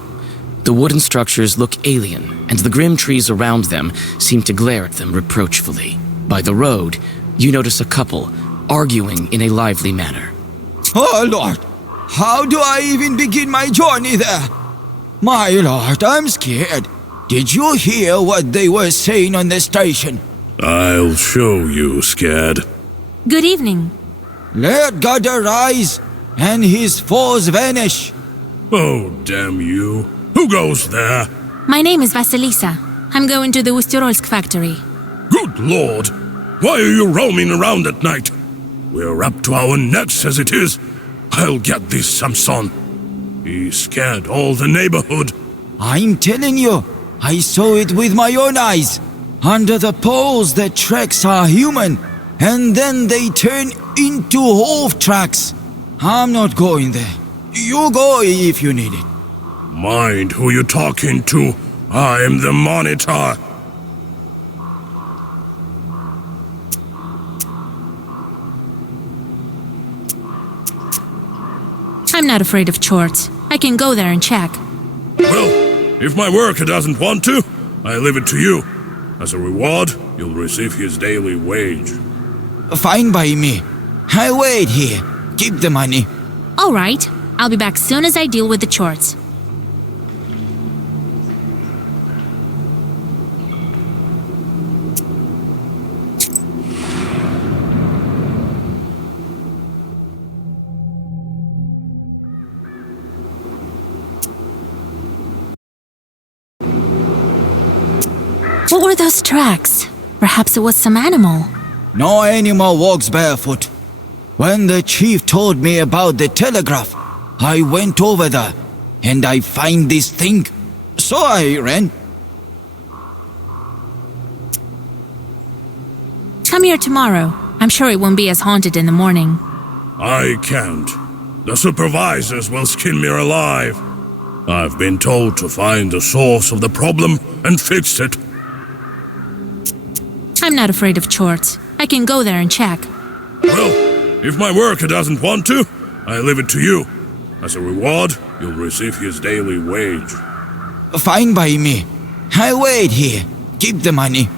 The wooden structures look alien, and the grim trees around them seem to glare at them reproachfully. By the road, you notice a couple arguing in a lively manner. Oh, Lord! How do I even begin my journey there? My lord, I'm scared. Did you hear what they were saying on the station? I'll show you, scared. Good evening. Let God arise, and his foes vanish. Oh, damn you. Who goes there? My name is Vasilisa. I'm going to the Usterolsk factory. Good lord! Why are you roaming around at night? We're up to our necks as it is. I'll get this Samson. He scared all the neighborhood. I'm telling you, I saw it with my own eyes. Under the poles, the tracks are human, and then they turn into hoof tracks. I'm not going there. You go if you need it. Mind who you're talking to. I'm the monitor. I'm not afraid of chores. I can go there and check. Well, if my worker doesn't want to, I leave it to you. As a reward, you'll receive his daily wage. Fine by me. I wait here. Keep the money. All right. I'll be back soon as I deal with the chores. What were those tracks? Perhaps it was some animal. No animal walks barefoot. When the chief told me about the telegraph, I went over there, and I find this thing. So I ran. Come here tomorrow. I'm sure it won't be as haunted in the morning. I can't. The supervisors will skin me alive. I've been told to find the source of the problem and fix it. I'm not afraid of chores. I can go there and check. Well, if my worker doesn't want to, I leave it to you. As a reward, you'll receive his daily wage. Fine by me. I wait here. Keep the money.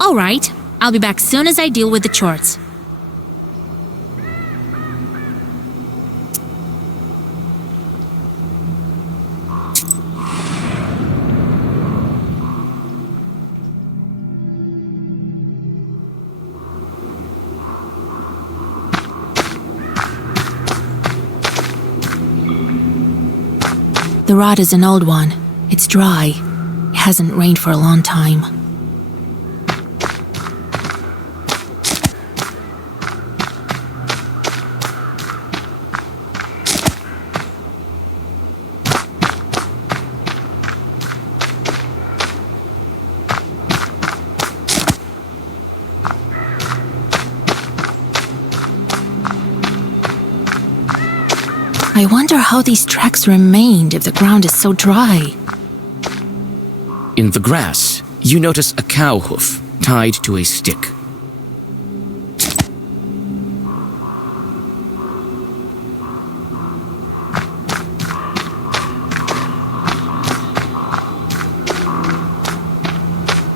All right. I'll be back soon as I deal with the chores. The rod is an old one. It's dry. It hasn't rained for a long time. I wonder how these tracks remained if the ground is so dry. In the grass, you notice a cow hoof tied to a stick.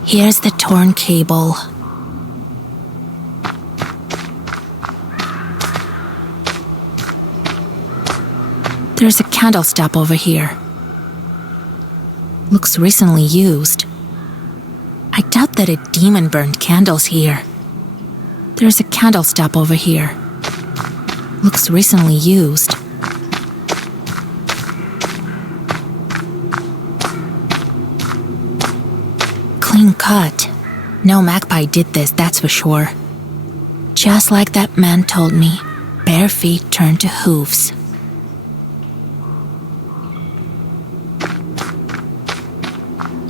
Here's the torn cable. There's a candle stop over here. Looks recently used. I doubt that a demon burned candles here. There's a candle stop over here. Looks recently used. Clean cut. No magpie did this, that's for sure. Just like that man told me, bare feet turn to hooves.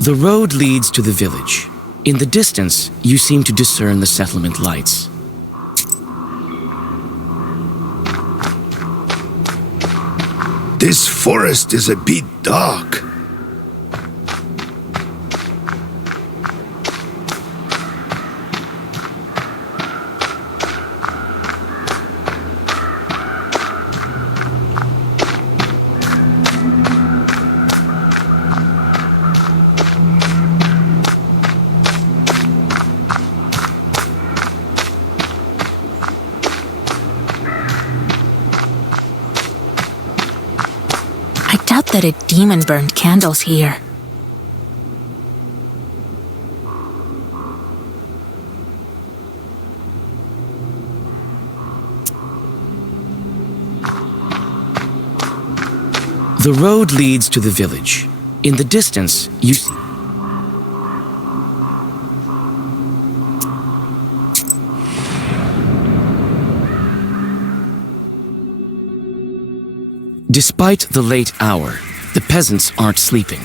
The road leads to the village. In the distance, you seem to discern the settlement lights. This forest is a bit dark. That a demon burned candles here. The road leads to the village. In the distance, you see Despite the late hour, the peasants aren't sleeping.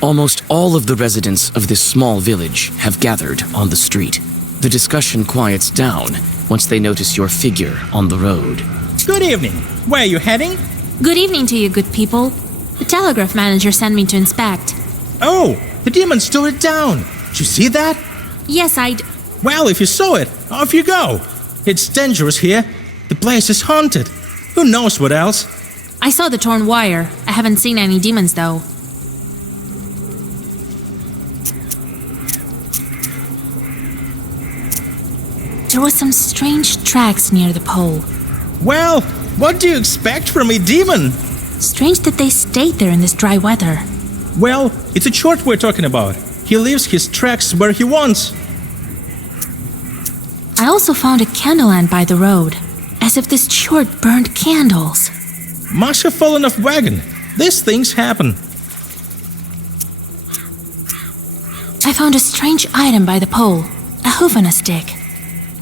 Almost all of the residents of this small village have gathered on the street. The discussion quiets down once they notice your figure on the road. Good evening. Where are you heading? Good evening to you, good people. The telegraph manager sent me to inspect. Oh, the demon slowed it down. Did you see that? Yes, Well, if you saw it, off you go. It's dangerous here. The place is haunted. Who knows what else? I saw the torn wire. I haven't seen any demons, though. There was some strange tracks near the pole. Well, what do you expect from a demon? Strange that they stayed there in this dry weather. Well, it's a chort we're talking about. He leaves his tracks where he wants. I also found a candle lamp by the road, as if this chort burned candles. Must have fallen off wagon. These things happen. I found a strange item by the pole, a hoof on a stick.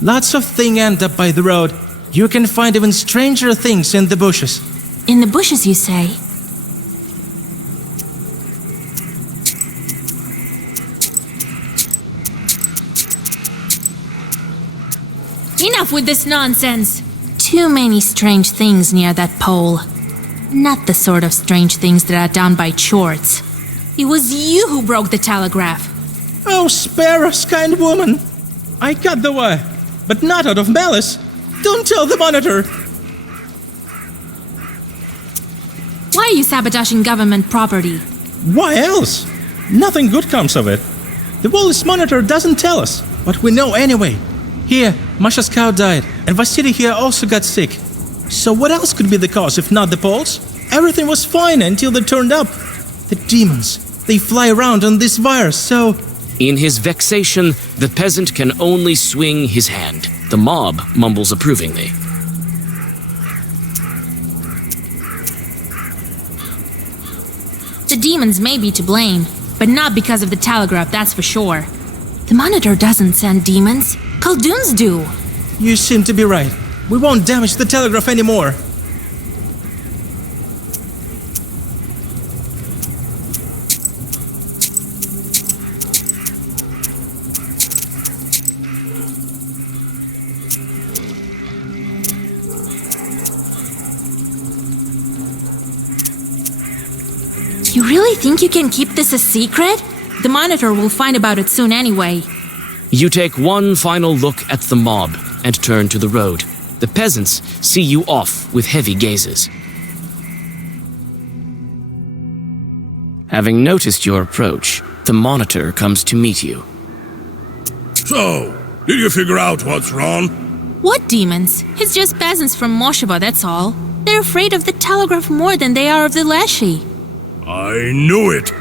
Lots of things end up by the road. You can find even stranger things in the bushes. In the bushes, you say? Enough with this nonsense! Too many strange things near that pole. Not the sort of strange things that are done by chorts. It was you who broke the telegraph. Oh, spare us, kind woman. I got the wire, but not out of malice. Don't tell the monitor. Why are you sabotaging government property? Why else? Nothing good comes of it. The Wallace monitor doesn't tell us, but we know anyway. Here, Masha's cow died, and Vasily here also got sick. So what else could be the cause if not the poles? Everything was fine until they turned up. The demons, they fly around on this virus, so... In his vexation, the peasant can only swing his hand. The mob mumbles approvingly. The demons may be to blame, but not because of the telegraph, that's for sure. The monitor doesn't send demons. Khaldun's do. You seem to be right. We won't damage the telegraph anymore. You really think you can keep this a secret? The monitor will find about it soon anyway. You take one final look at the mob and turn to the road. The peasants see you off with heavy gazes. Having noticed your approach, the monitor comes to meet you. So, did you figure out what's wrong? What demons? It's just peasants from Mosheva, that's all. They're afraid of the telegraph more than they are of the Leshy. I knew it!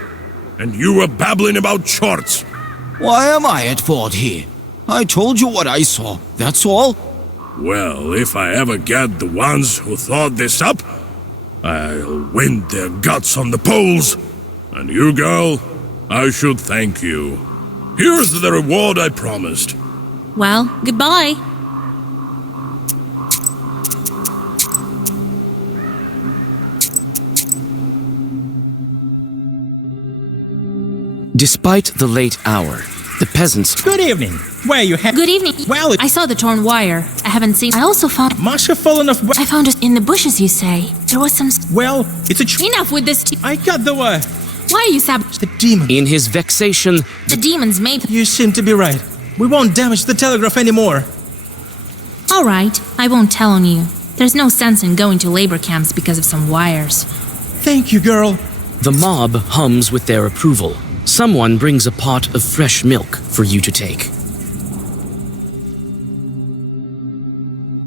And you were babbling about charts. Why am I at fault here? I told you what I saw, that's all. Well, if I ever get the ones who thought this up, I'll wind their guts on the poles. And you, girl, I should thank you. Here's the reward I promised. Well, goodbye. Despite the late hour, the peasants... Good evening. Where are you Good evening. Well, I saw the torn wire. I haven't seen... I also found... Masha fallen off... I found it in the bushes, you say. There was some... Well, it's a... Enough with this... I got the wire. Why are you The demon. In his vexation... The demons made... You seem to be right. We won't damage the telegraph anymore. All right, I won't tell on you. There's no sense in going to labor camps because of some wires. Thank you, girl. The mob hums with their approval. Someone brings a pot of fresh milk for you to take.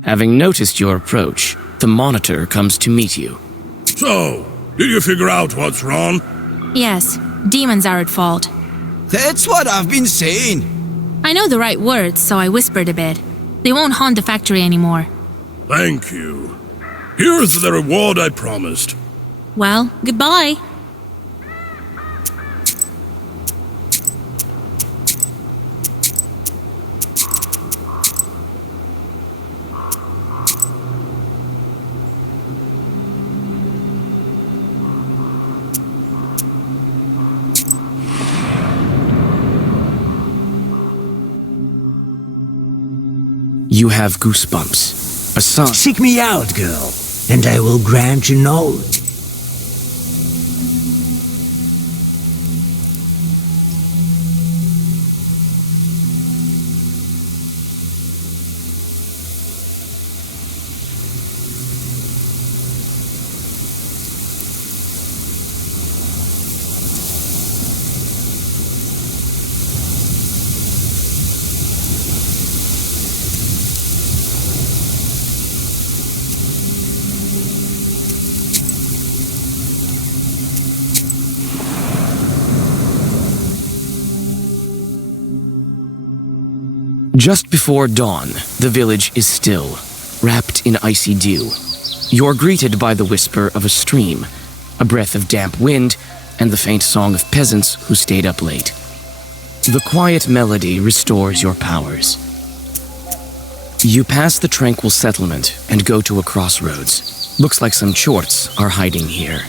Having noticed your approach, the monitor comes to meet you. So, did you figure out what's wrong? Yes, demons are at fault. That's what I've been saying. I know the right words, so I whispered a bit. They won't haunt the factory anymore. Thank you. Here's the reward I promised. Well, goodbye. You have goosebumps. A sign. Seek me out, girl, and I will grant you knowledge. Just before dawn, the village is still, wrapped in icy dew. You're greeted by the whisper of a stream, a breath of damp wind, and the faint song of peasants who stayed up late. The quiet melody restores your powers. You pass the tranquil settlement and go to a crossroads. Looks like some chorts are hiding here.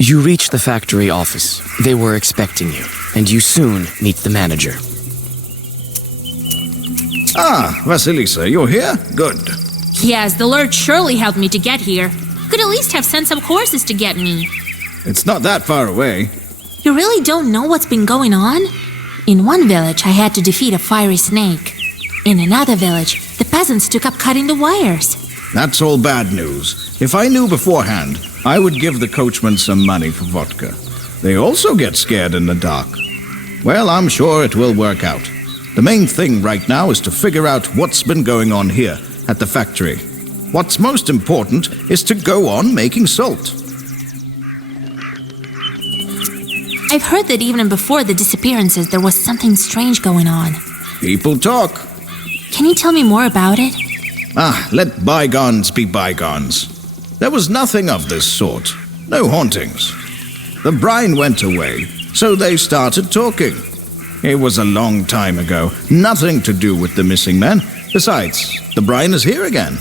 You reach the factory office. They were expecting you, and you soon meet the manager. Ah, Vasilisa, you're here? Good. Yes, the Lord surely helped me to get here. Could at least have sent some horses to get me. It's not that far away. You really don't know what's been going on? In one village, I had to defeat a fiery snake. In another village, the peasants took up cutting the wires. That's all bad news. If I knew beforehand, I would give the coachman some money for vodka. They also get scared in the dark. Well, I'm sure it will work out. The main thing right now is to figure out what's been going on here at the factory. What's most important is to go on making salt. I've heard that even before the disappearances, there was something strange going on. People talk. Can you tell me more about it? Let bygones be bygones. There was nothing of this sort. No hauntings. The brine went away, so they started talking. It was a long time ago. Nothing to do with the missing men. Besides, the brine is here again.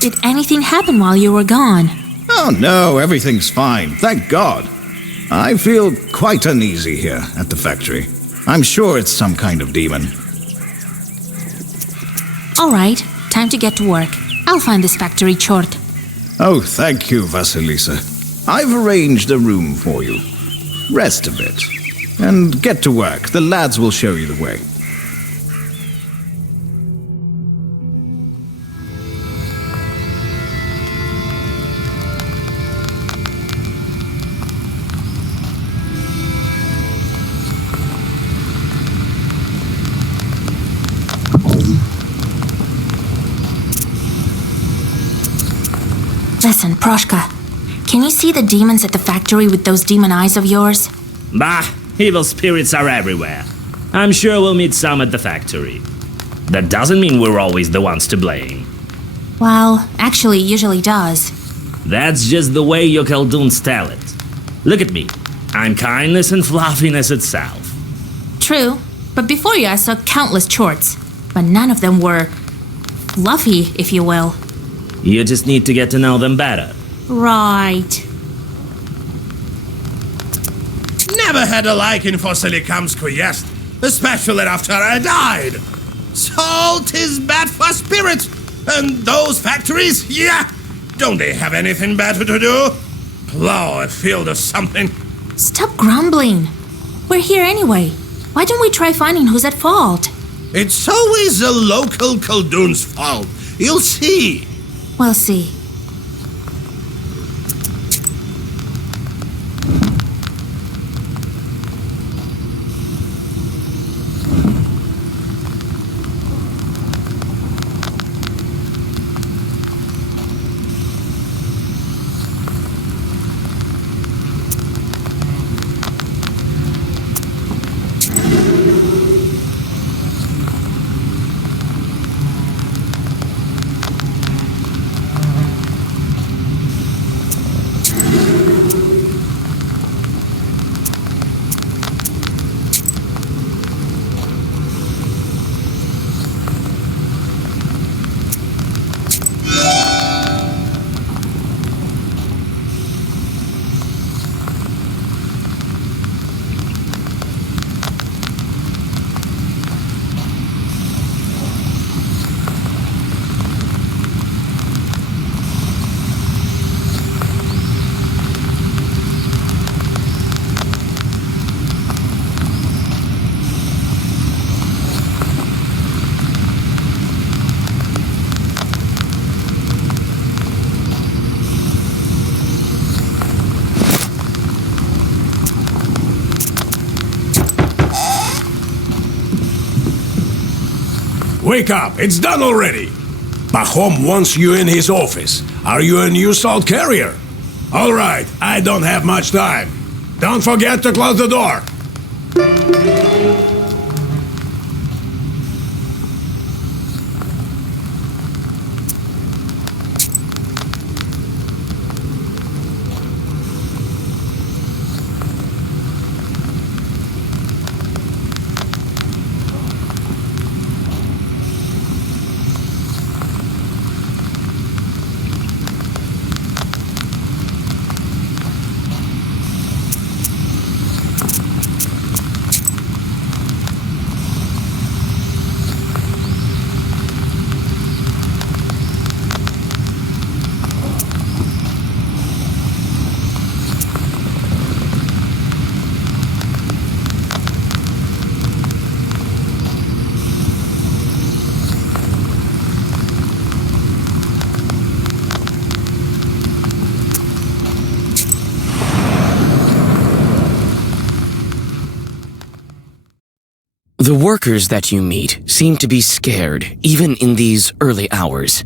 Did anything happen while you were gone? Oh no, everything's fine. Thank God. I feel quite uneasy here at the factory. I'm sure it's some kind of demon. All right, time to get to work. I'll find this factory chort. Oh, thank you, Vasilisa. I've arranged a room for you. Rest a bit. And get to work. The lads will show you the way. Listen, Proshka, can you see the demons at the factory with those demon eyes of yours? Bah, evil spirits are everywhere. I'm sure we'll meet some at the factory. That doesn't mean we're always the ones to blame. Well, actually, it usually does. That's just the way you Khaldoons tell it. Look at me. I'm kindness and fluffiness itself. True, but before you I saw countless chorts, but none of them were fluffy, if you will. You just need to get to know them better. Right. Never had a liking for Silikamskoye, yes, especially after I died. Salt is bad for spirits, and those factories, yeah, don't they have anything better to do? Plow a field or something. Stop grumbling. We're here anyway. Why don't we try finding who's at fault? It's always the local Khaldoon's fault. You'll see. We'll see. Wake up, it's done already. Pahom wants you in his office. Are you a new salt carrier? All right, I don't have much time. Don't forget to close the door. The workers that you meet seem to be scared, even in these early hours.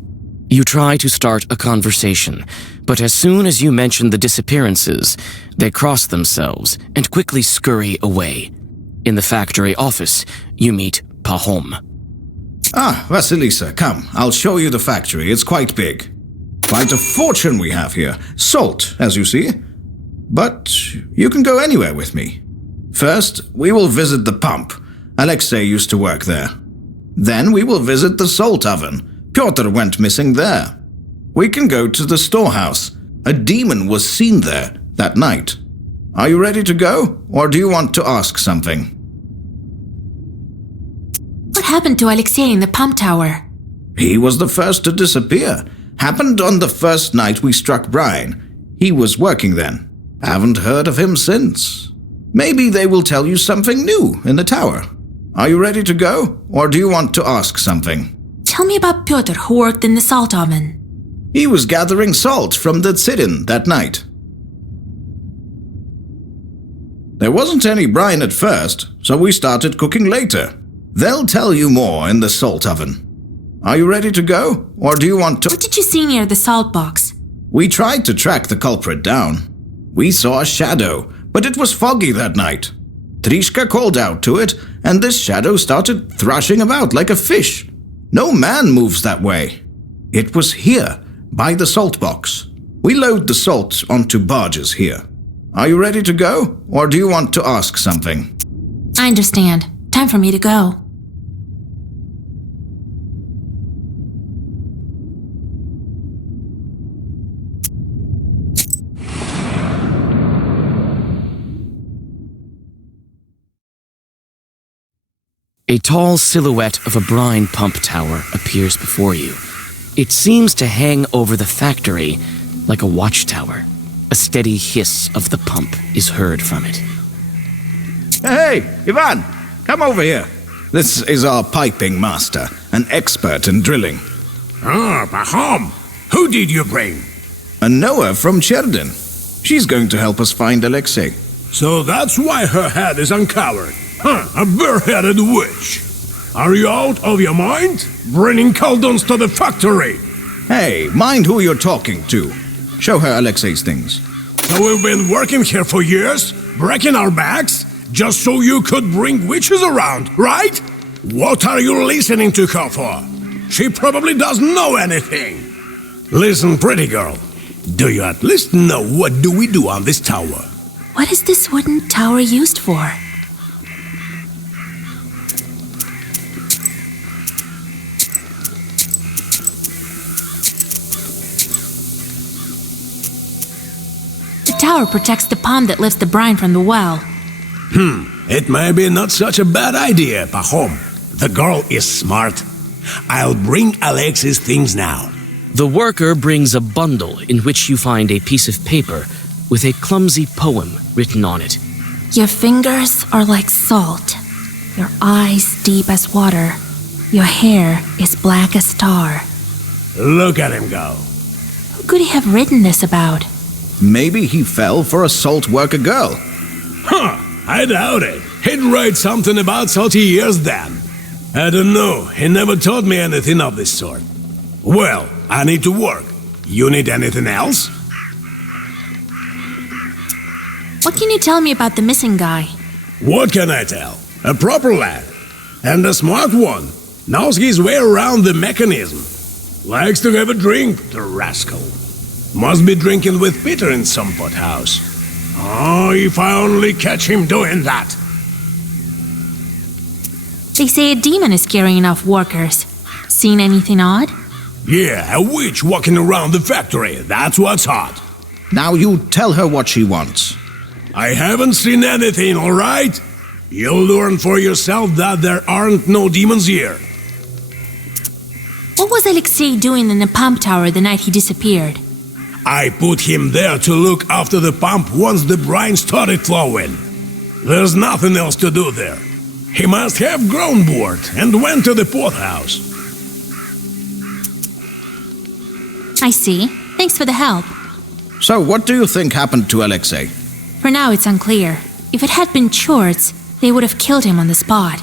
You try to start a conversation, but as soon as you mention the disappearances, they cross themselves and quickly scurry away. In the factory office, you meet Pahom. Ah, Vasilisa, come. I'll show you the factory. It's quite big. Quite a fortune we have here. Salt, as you see. But you can go anywhere with me. First, we will visit the pump. Alexei used to work there. Then we will visit the salt oven. Pyotr went missing there. We can go to the storehouse. A demon was seen there that night. Are you ready to go, or do you want to ask something? What happened to Alexei in the pump tower? He was the first to disappear. Happened on the first night we struck Brian. He was working then. Haven't heard of him since. Maybe they will tell you something new in the tower. Are you ready to go, or do you want to ask something? Tell me about Pyotr, who worked in the salt oven. He was gathering salt from the Tsirin that night. There wasn't any brine at first, so we started cooking later. They'll tell you more in the salt oven. Are you ready to go, or do you want to— What did you see near the salt box? We tried to track the culprit down. We saw a shadow, but it was foggy that night. Trishka called out to it, and this shadow started thrashing about like a fish. No man moves that way. It was here, by the salt box. We load the salt onto barges here. Are you ready to go, or do you want to ask something? I understand. Time for me to go. A tall silhouette of a brine pump tower appears before you. It seems to hang over the factory like a watchtower. A steady hiss of the pump is heard from it. Hey, Ivan, come over here. This is our piping master, an expert in drilling. Ah, Pahom. Who did you bring? A Noah from Cherdin. She's going to help us find Alexei. So that's why her head is uncovered. Huh, a bare-headed witch. Are you out of your mind? Bringing cauldrons to the factory. Hey, mind who you're talking to. Show her Alexei's things. So we've been working here for years, breaking our backs, just so you could bring witches around, right? What are you listening to her for? She probably doesn't know anything. Listen, pretty girl, do you at least know what do we do on this tower? What is this wooden tower used for? The tower protects the pond that lifts the brine from the well. It may be not such a bad idea, Pahom. The girl is smart. I'll bring Alexei's things now. The worker brings a bundle in which you find a piece of paper with a clumsy poem written on it. Your fingers are like salt, your eyes deep as water, your hair is black as tar. Look at him go. Who could he have written this about? Maybe he fell for a salt worker girl. Huh, I doubt it. He'd write something about salty years then. I don't know, he never taught me anything of this sort. Well, I need to work. You need anything else? What can you tell me about the missing guy? What can I tell? A proper lad. And a smart one. Knows his way around the mechanism. Likes to have a drink, the rascal. Must be drinking with Peter in some pothouse. Oh, if I only catch him doing that. They say a demon is carrying off workers. Seen anything odd? Yeah, a witch walking around the factory. That's what's hot. Now you tell her what she wants. I haven't seen anything, all right? You'll learn for yourself that there aren't no demons here. What was Alexei doing in the pump tower the night he disappeared? I put him there to look after the pump once the brine started flowing. There's nothing else to do there. He must have grown bored and went to the poorhouse. I see. Thanks for the help. So what do you think happened to Alexei? For now, it's unclear. If it had been Chorts, they would have killed him on the spot.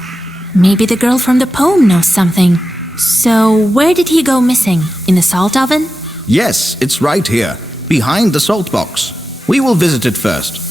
Maybe the girl from the poem knows something. So, where did he go missing? In the salt oven? Yes, it's right here, behind the salt box. We will visit it first.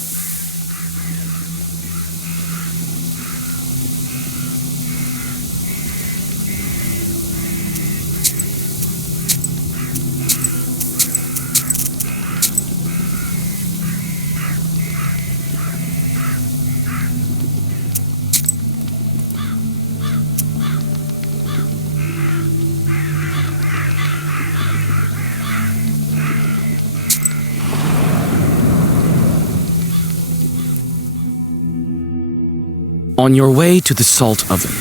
On your way to the salt oven,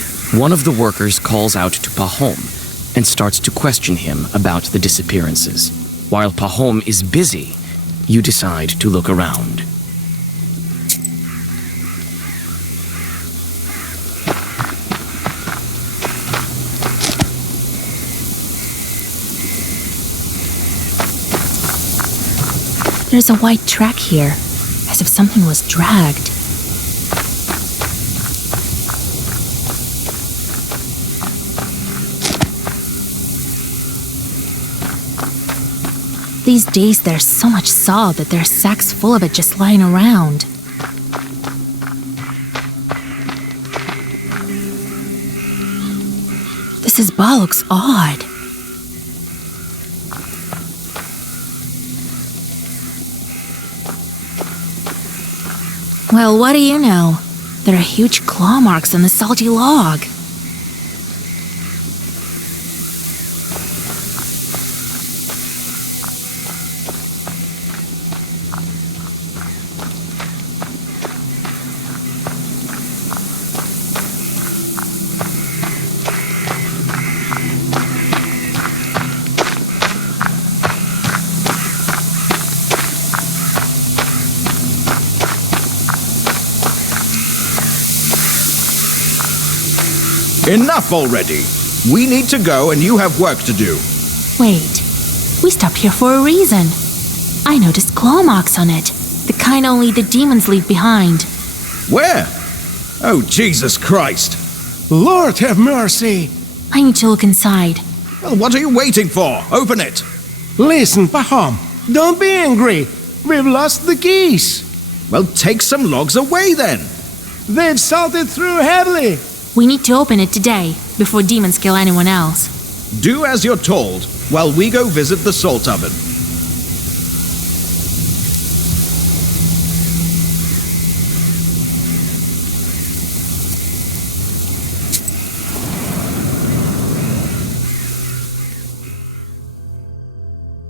one of the workers calls out to Pahom and starts to question him about the disappearances. While Pahom is busy, you decide to look around. There's a white track here, as if something was dragged. These days there's so much salt that there's sacks full of it just lying around. This bar looks odd. Well, what do you know? There are huge claw marks on the salty log. Enough already! We need to go and you have work to do. Wait, we stopped here for a reason. I noticed claw marks on it, the kind only the demons leave behind. Where? Oh, Jesus Christ! Lord have mercy! I need to look inside. Well, what are you waiting for? Open it! Listen, Pahom, don't be angry. We've lost the keys. Well, take some logs away then. They've salted through heavily. We need to open it today, before demons kill anyone else. Do as you're told, while we go visit the salt oven.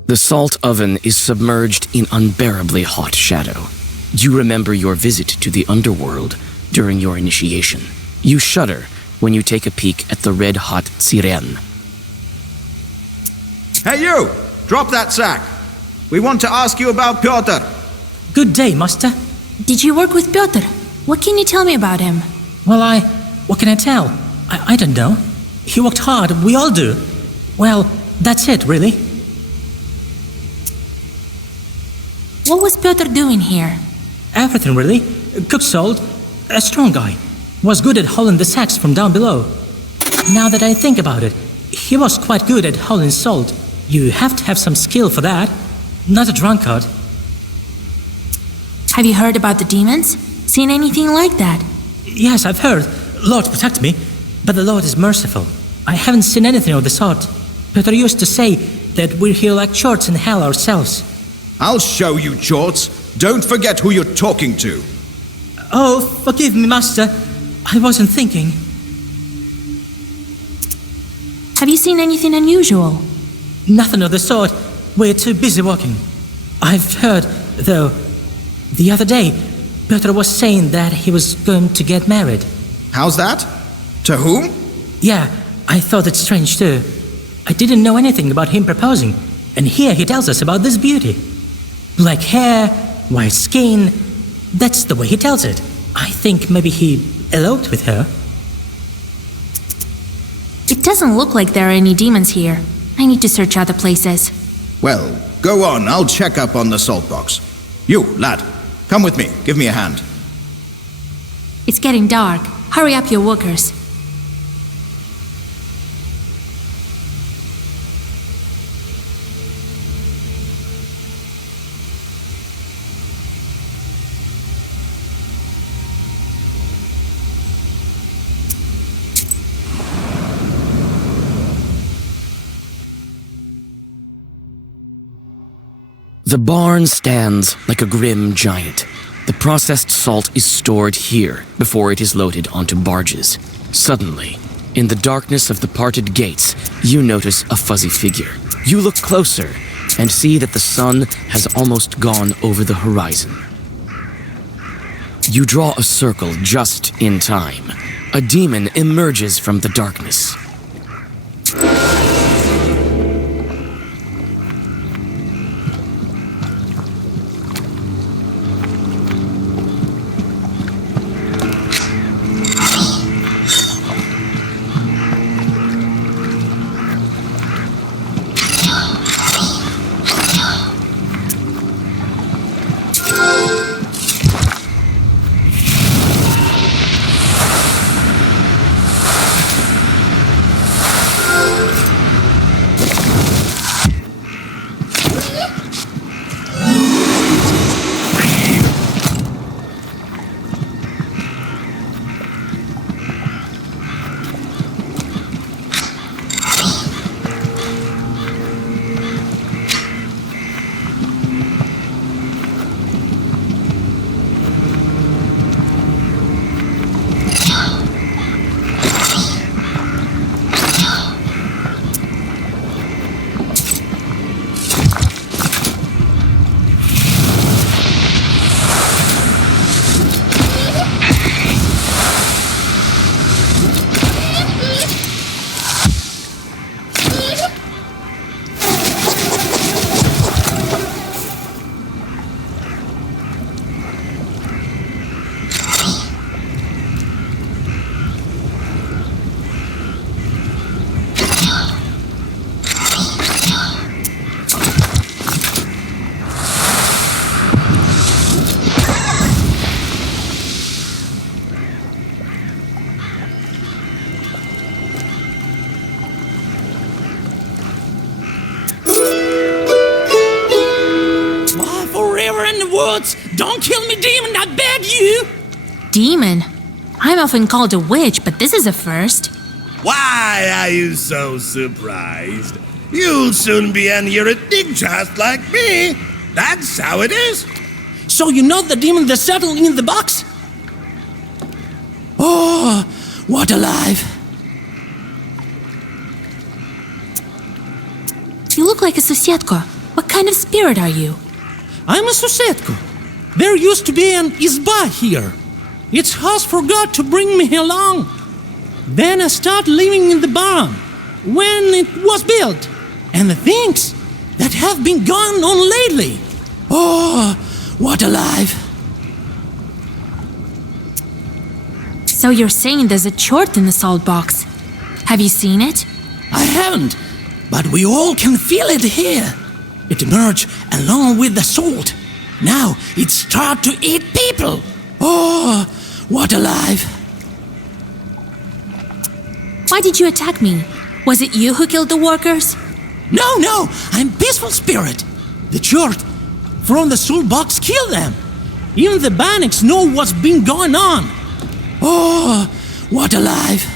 The salt oven is submerged in unbearably hot shadow. You remember your visit to the underworld during your initiation. You shudder when you take a peek at the red-hot siren. Hey you! Drop that sack! We want to ask you about Pyotr. Good day, master. Did you work with Pyotr? What can you tell me about him? Well, what can I tell? I don't know. He worked hard, we all do. Well, that's it, really. What was Pyotr doing here? Everything, really. Cooked salt, a strong guy. Was good at hauling the sacks from down below. Now that I think about it, he was quite good at hauling salt. You have to have some skill for that. Not a drunkard. Have you heard about the demons? Seen anything like that? Yes, I've heard. Lord protect me. But the Lord is merciful. I haven't seen anything of the sort. Peter used to say that we're here like chorts in hell ourselves. I'll show you, chorts. Don't forget who you're talking to. Oh, forgive me, master. I wasn't thinking. Have you seen anything unusual? Nothing of the sort. We're too busy working. I've heard, though, the other day, Peter was saying that he was going to get married. How's that? To whom? Yeah, I thought it strange too. I didn't know anything about him proposing, and here he tells us about this beauty. Black hair, white skin, that's the way he tells it. I think maybe he eloped with her. It doesn't look like there are any demons here. I need to search other places. Well, go on, I'll check up on the salt box. You, lad, come with me, give me a hand. It's getting dark. Hurry up your workers. The barn stands like a grim giant. The processed salt is stored here before it is loaded onto barges. Suddenly, in the darkness of the parted gates, you notice a fuzzy figure. You look closer and see that the sun has almost gone over the horizon. You draw a circle just in time. A demon emerges from the darkness. Toots! Don't kill me, demon, I beg you! Demon? I'm often called a witch, but this is a first. Why are you so surprised? You'll soon be an heretic just like me. That's how it is. So you know the demon that's settled in the box? Oh, what a life. You look like a Susetko. What kind of spirit are you? I'm a Susetko. There used to be an izba here. Its house forgot to bring me along. Then I started living in the barn when it was built. And the things that have been going on lately. Oh, what a life. So you're saying there's a chort in the salt box. Have you seen it? I haven't, but we all can feel it here. It emerged along with the salt. Now it starts to eat people. Oh, what a life. Why did you attack me? Was it you who killed the workers? No, I'm peaceful spirit. The chort from the salt box killed them. Even the Banics know what's been going on. Oh, what a life.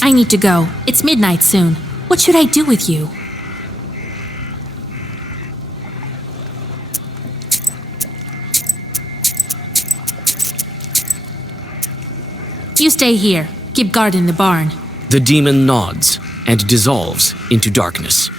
I need to go. It's midnight soon. What should I do with you? You stay here. Keep guard in the barn. The demon nods and dissolves into darkness.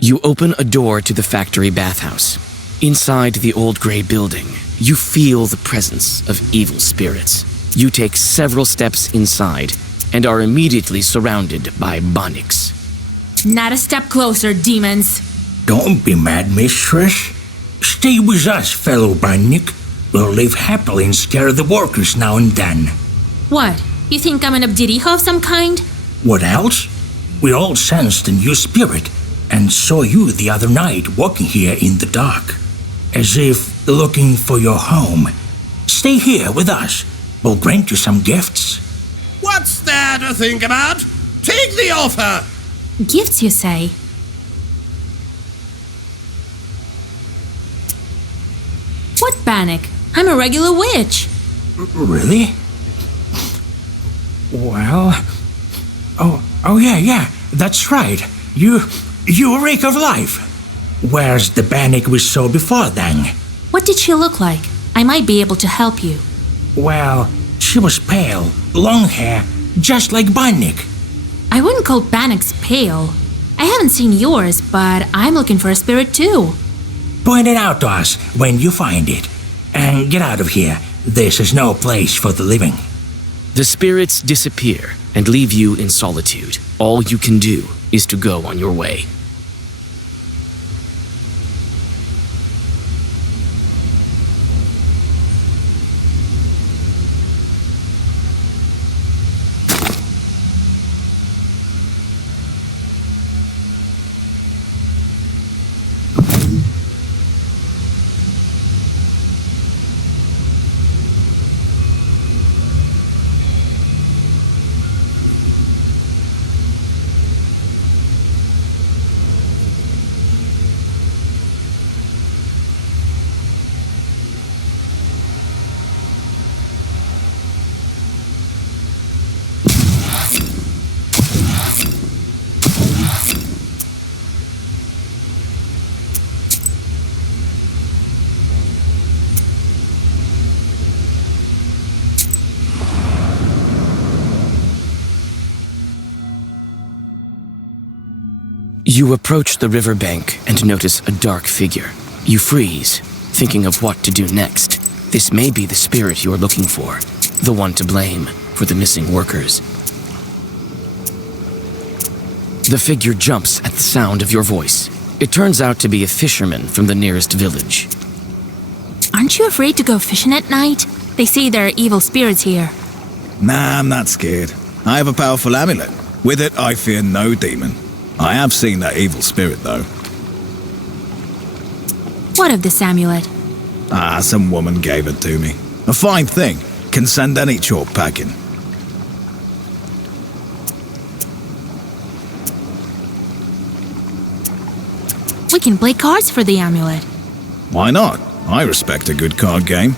You open a door to the factory bathhouse. Inside the old gray building, you feel the presence of evil spirits. You take several steps inside and are immediately surrounded by Banics. Not a step closer, demons. Don't be mad, mistress. Stay with us, fellow Banik. We'll live happily and scare the workers now and then. What? You think I'm an Abdiriha of some kind? What else? We all sensed a new spirit and saw you the other night walking here in the dark, as if looking for your home. Stay here with us. We'll grant you some gifts. What's there to think about? Take the offer! Gifts, you say? What Bannock? I'm a regular witch. Really? Well... Oh yeah, that's right. You a rake of life. Where's the Bannock we saw before, then? What did she look like? I might be able to help you. Well, she was pale, long hair, just like Bannock. I wouldn't call Bannocks pale. I haven't seen yours, but I'm looking for a spirit too. Point it out to us when you find it. And get out of here. This is no place for the living. The spirits disappear and leave you in solitude. All you can do is to go on your way. You approach the riverbank and notice a dark figure. You freeze, thinking of what to do next. This may be the spirit you're looking for, the one to blame for the missing workers. The figure jumps at the sound of your voice. It turns out to be a fisherman from the nearest village. Aren't you afraid to go fishing at night? They say there are evil spirits here. Nah, I'm not scared. I have a powerful amulet. With it, I fear no demon. I have seen that evil spirit, though. What of this amulet? Ah, some woman gave it to me. A fine thing. Can send any chalk packing. We can play cards for the amulet. Why not? I respect a good card game.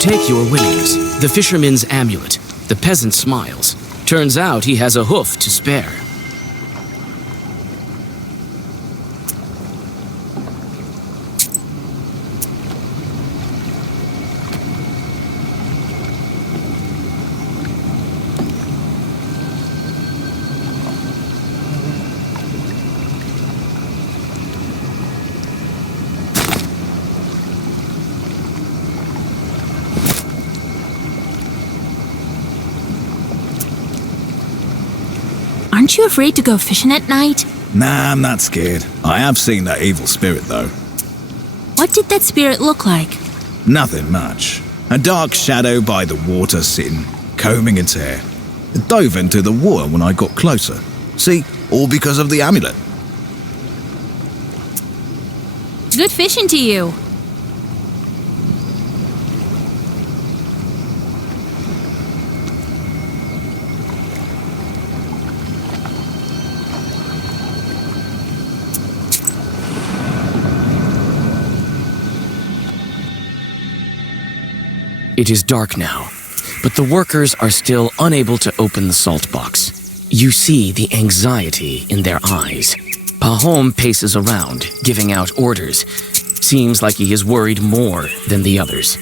Take your winnings. The fisherman's amulet. The peasant smiles. Turns out he has a hoof to spare. Aren't you afraid to go fishing at night? Nah, I'm not scared. I have seen that evil spirit, though. What did that spirit look like? Nothing much. A dark shadow by the water sitting, combing its hair. It dove into the water when I got closer. See, all because of the amulet. Good fishing to you. It is dark now, but the workers are still unable to open the salt box. You see the anxiety in their eyes. Pahom paces around, giving out orders. Seems like he is worried more than the others.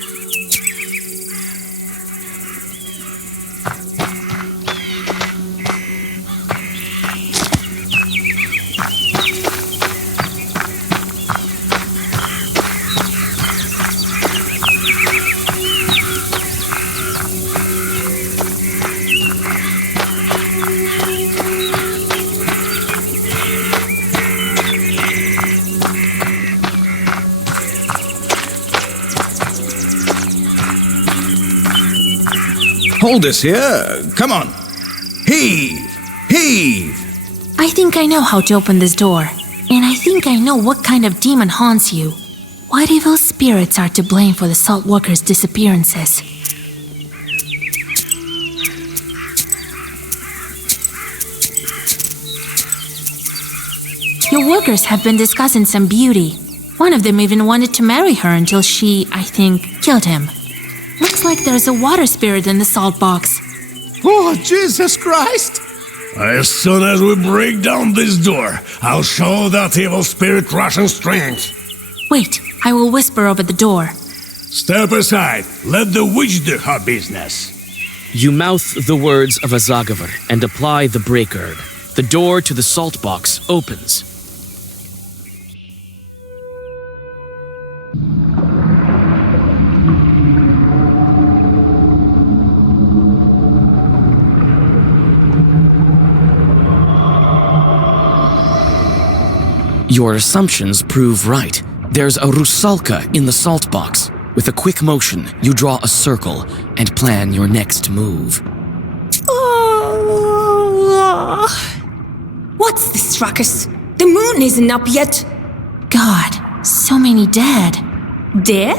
Hold us here. Come on. Heave! Heave! I think I know how to open this door. And I think I know what kind of demon haunts you. What evil spirits are to blame for the salt workers' disappearances? Your workers have been discussing some beauty. One of them even wanted to marry her until she, I think, killed him. Looks like there's a water spirit in the salt box. Oh, Jesus Christ! As soon as we break down this door, I'll show that evil spirit Russian strength. Wait, I will whisper over the door. Step aside. Let the witch do her business. You mouth the words of a Zagaver and apply the break herb. The door to the salt box opens. Your assumptions prove right. There's a rusalka in the salt box. With a quick motion, you draw a circle and plan your next move. What's this ruckus? The moon isn't up yet. God, so many dead. Dead?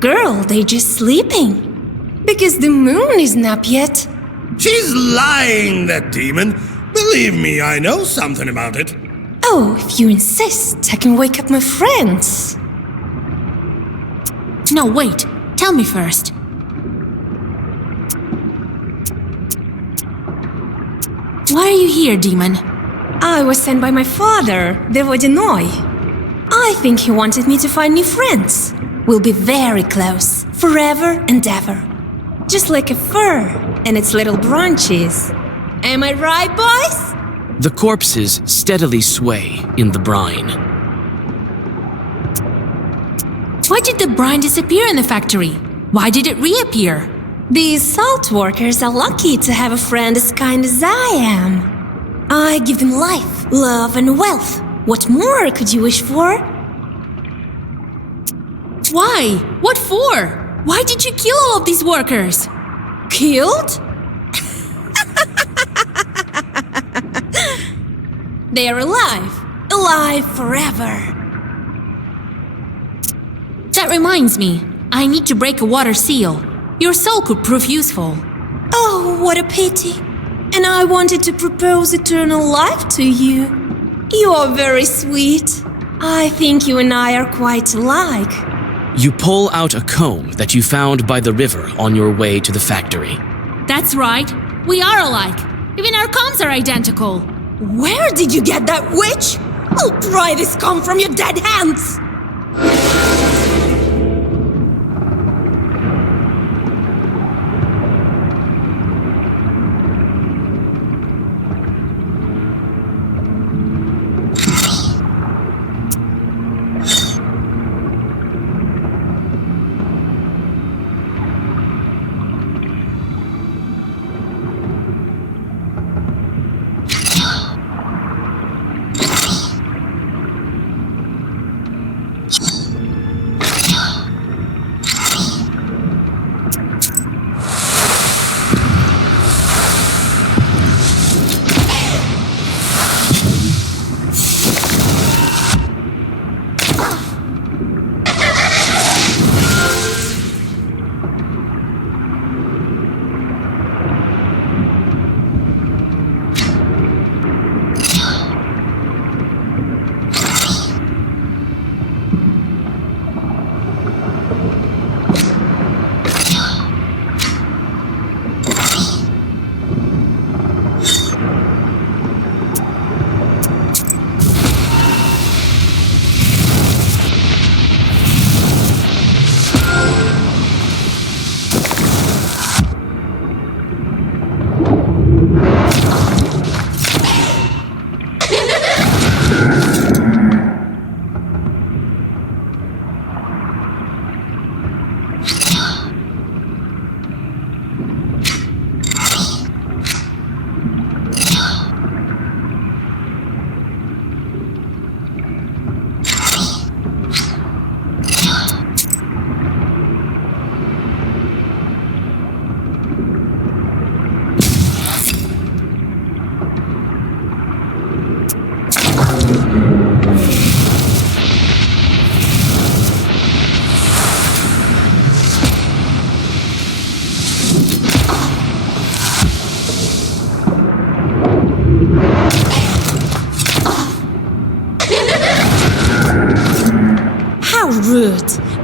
Girl, they're just sleeping. Because the moon isn't up yet. She's lying, that demon. Believe me, I know something about it. Oh, if you insist, I can wake up my friends. No, wait. Tell me first. Why are you here, demon? I was sent by my father, the Vodinoy. I think he wanted me to find new friends. We'll be very close, forever and ever. Just like a fir and its little branches. Am I right, boys? The corpses steadily sway in the brine. Why did the brine disappear in the factory? Why did it reappear? These salt workers are lucky to have a friend as kind as I am. I give them life, love, and wealth. What more could you wish for? Why? What for? Why did you kill all of these workers? Killed? They are alive. Alive forever. That reminds me. I need to break a water seal. Your soul could prove useful. Oh, what a pity. And I wanted to propose eternal life to you. You are very sweet. I think you and I are quite alike. You pull out a comb that you found by the river on your way to the factory. That's right. We are alike. Even our combs are identical. Where did you get that, witch? I'll pry this comb from your dead hands!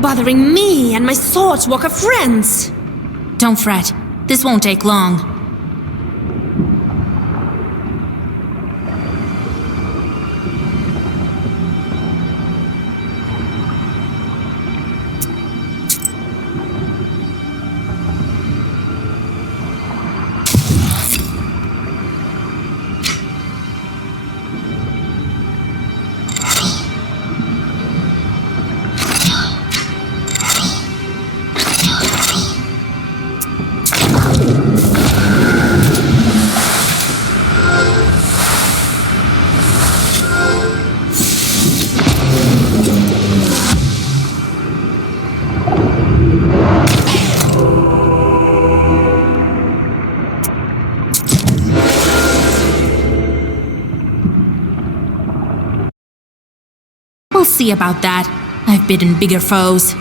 Bothering me and my swordwalker friends. Don't fret. This won't take long. see about that. I've bitten bigger foes.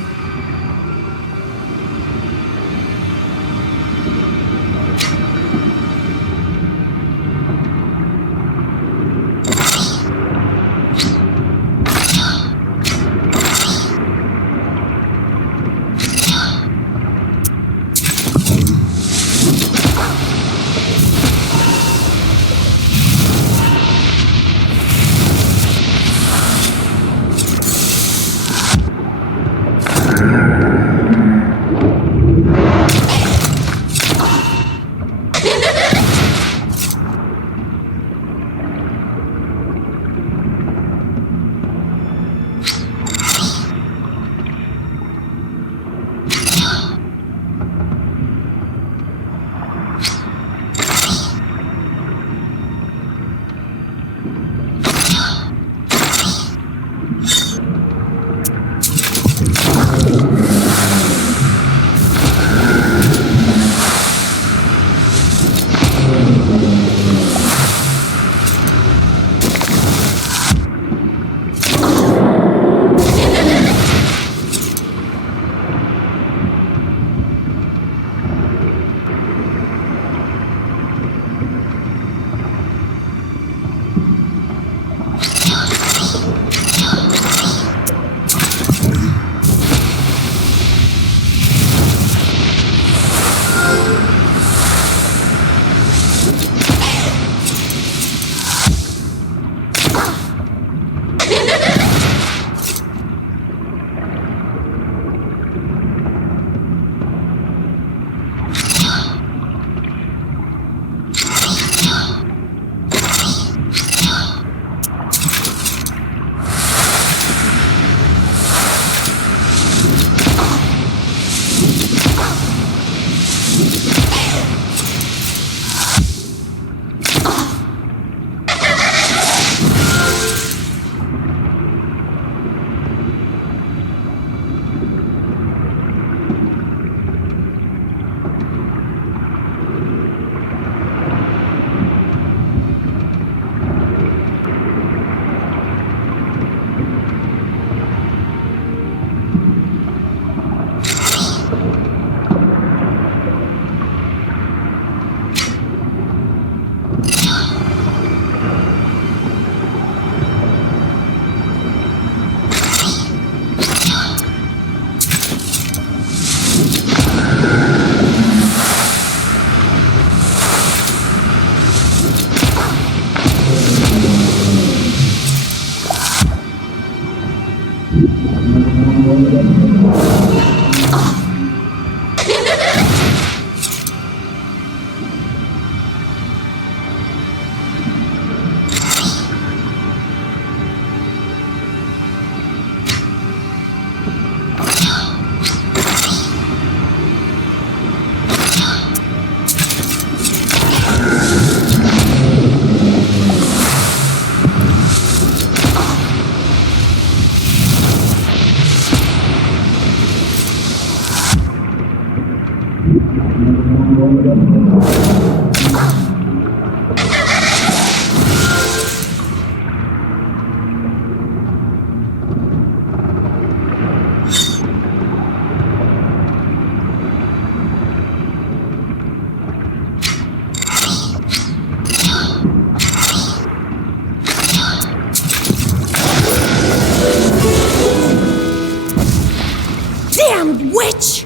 Witch!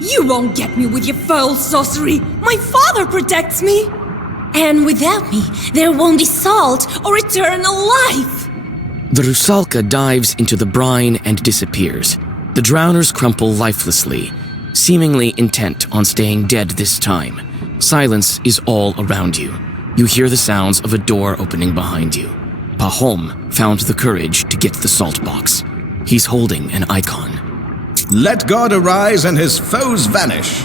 You won't get me with your foul sorcery! My father protects me! And without me, there won't be salt or eternal life! The Rusalka dives into the brine and disappears. The drowners crumple lifelessly, seemingly intent on staying dead this time. Silence is all around you. You hear the sounds of a door opening behind you. Pahom found the courage to get the salt box. He's holding an icon. Let God arise and his foes vanish.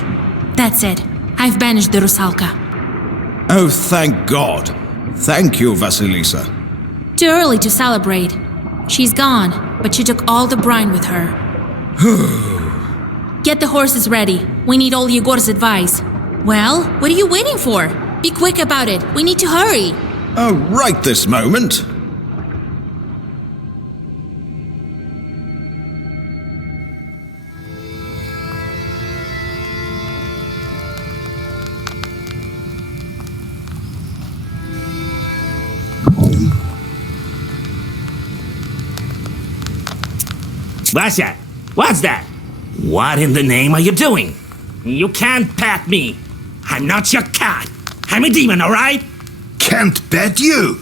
That's it. I've banished the Rusalka. Oh, thank God. Thank you, Vasilisa. Too early to celebrate. She's gone, but she took all the brine with her. Get the horses ready. We need all Yegor's advice. Well, what are you waiting for? Be quick about it. We need to hurry. Oh, right this moment. Vasya, what's that? What in the name are you doing? You can't pet me. I'm not your cat. I'm a demon, all right? Can't pet you?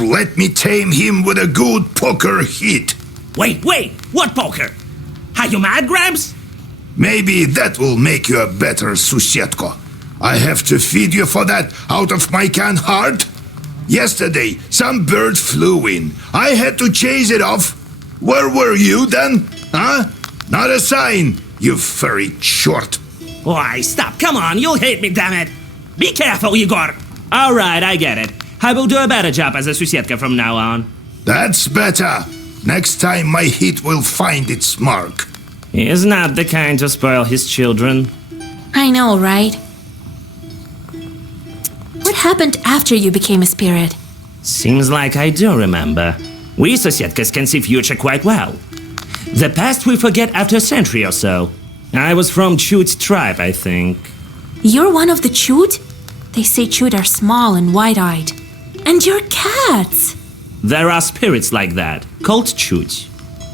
Let me tame him with a good poker hit. Wait, what poker? Are you mad, Gramps? Maybe that will make you a better susietko. I have to feed you for that out of my canned heart? Yesterday, some bird flew in. I had to chase it off. Where were you then? Huh? Not a sign, you furry short. Why, stop, come on, you'll hate me, damn it. Be careful, Igor. All right, I get it. I will do a better job as a susietka from now on. That's better. Next time my hit will find its mark. He is not the kind to spoil his children. I know, right? What happened after you became a spirit? Seems like I do remember. We Sosietkas can see future quite well. The past we forget after a century or so. I was from Chut tribe, I think. You're one of the Chut? They say Chut are small and wide-eyed. And you're cats! There are spirits like that, called Chut.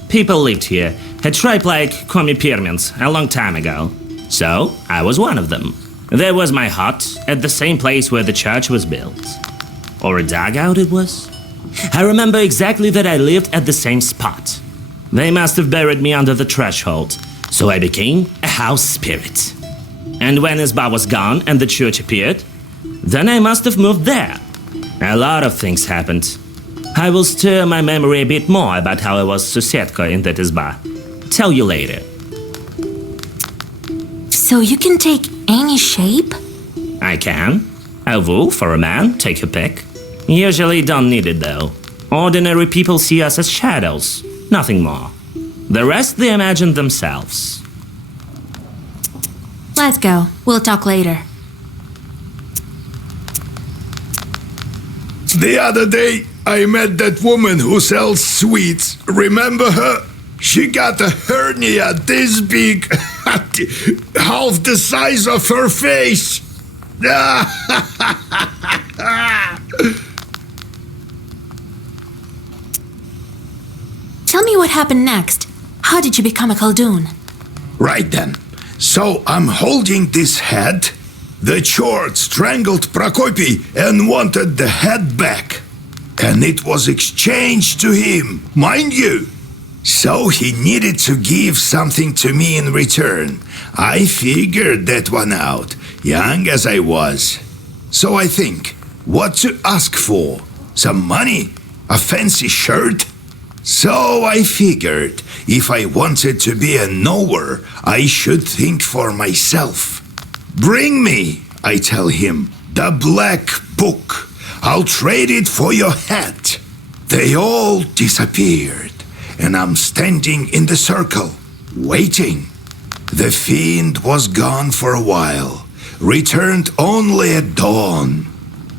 People lived here, a tribe like Komi-Pyrmins, a long time ago. So, I was one of them. There was my hut, at the same place where the church was built. Or a dugout it was. I remember exactly that I lived at the same spot. They must have buried me under the threshold, so I became a house spirit. And when Isba was gone and the church appeared, then I must have moved there. A lot of things happened. I will stir my memory a bit more about how I was Susietka in that Isba. Tell you later. So you can take any shape? I can. A wolf or a man, take your pick. Usually don't need it though. Ordinary people see us as shadows, nothing more. The rest they imagine themselves. Let's go. We'll talk later. The other day, I met that woman who sells sweets. Remember her? She got a hernia this big, half the size of her face. Tell me what happened next. How did you become a Khaldun? Right then. So I'm holding this head. The chort strangled Prokopy and wanted the head back. And it was exchanged to him, mind you. So he needed to give something to me in return. I figured that one out, young as I was. So I think, what to ask for? Some money? A fancy shirt? So I figured, if I wanted to be a knower, I should think for myself. Bring me, I tell him, the black book. I'll trade it for your hat. They all disappeared, and I'm standing in the circle, waiting. The fiend was gone for a while, returned only at dawn.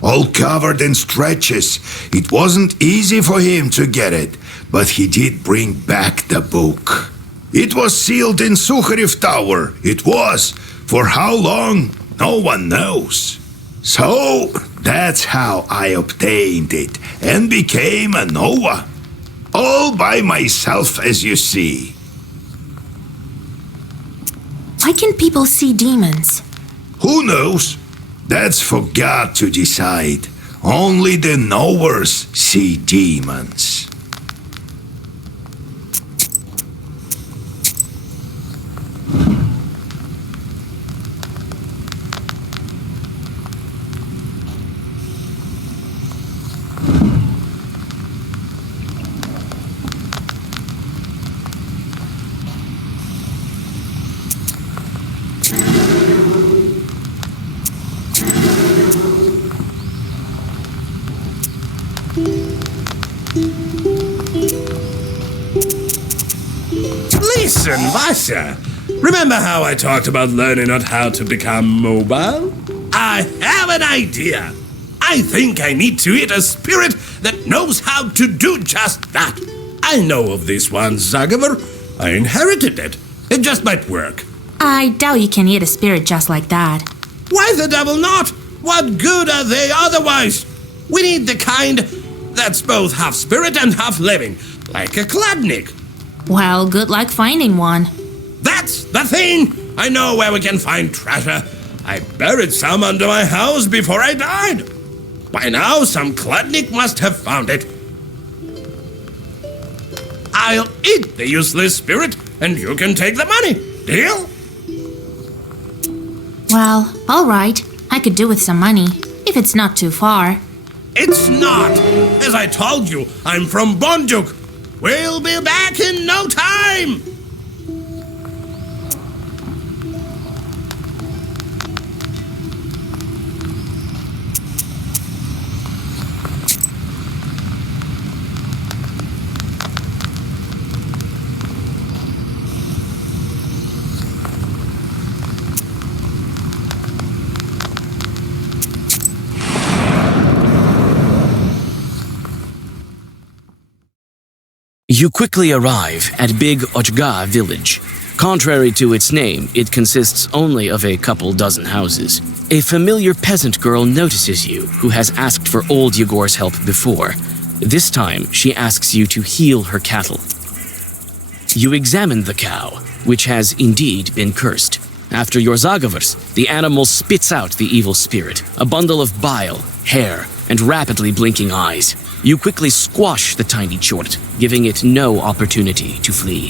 All covered in stretches, it wasn't easy for him to get it, but he did bring back the book. It was sealed in Sukharev Tower, it was. For how long, no one knows. So, that's how I obtained it and became a Noah. All by myself, as you see. Why can people see demons? Who knows? That's for God to decide. Only the knowers see demons. Listen, Vasya. Remember how I talked about learning not how to become mobile? I have an idea. I think I need to eat a spirit that knows how to do just that. I know of this one, Zagavar. I inherited it. It just might work. I doubt you can eat a spirit just like that. Why the devil not? What good are they otherwise? We need the kind that's both half spirit and half living, like a Kladnik. Well, good luck finding one. That's the thing! I know where we can find treasure. I buried some under my house before I died. By now, some klutnik must have found it. I'll eat the useless spirit, and you can take the money. Deal? Well, all right. I could do with some money, if it's not too far. It's not. As I told you, I'm from Bonjuk. We'll be back in no time. You quickly arrive at Big Ochga village. Contrary to its name, it consists only of a couple dozen houses. A familiar peasant girl notices you, who has asked for old Yegor's help before. This time, she asks you to heal her cattle. You examine the cow, which has indeed been cursed. After your zagavers, the animal spits out the evil spirit, a bundle of bile, hair, and rapidly blinking eyes. You quickly squash the tiny chort, giving it no opportunity to flee.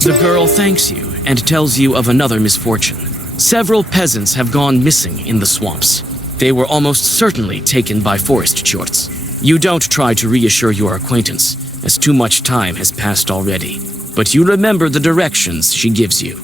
The girl thanks you and tells you of another misfortune. Several peasants have gone missing in the swamps. They were almost certainly taken by forest chorts. You don't try to reassure your acquaintance, as too much time has passed already. But you remember the directions she gives you.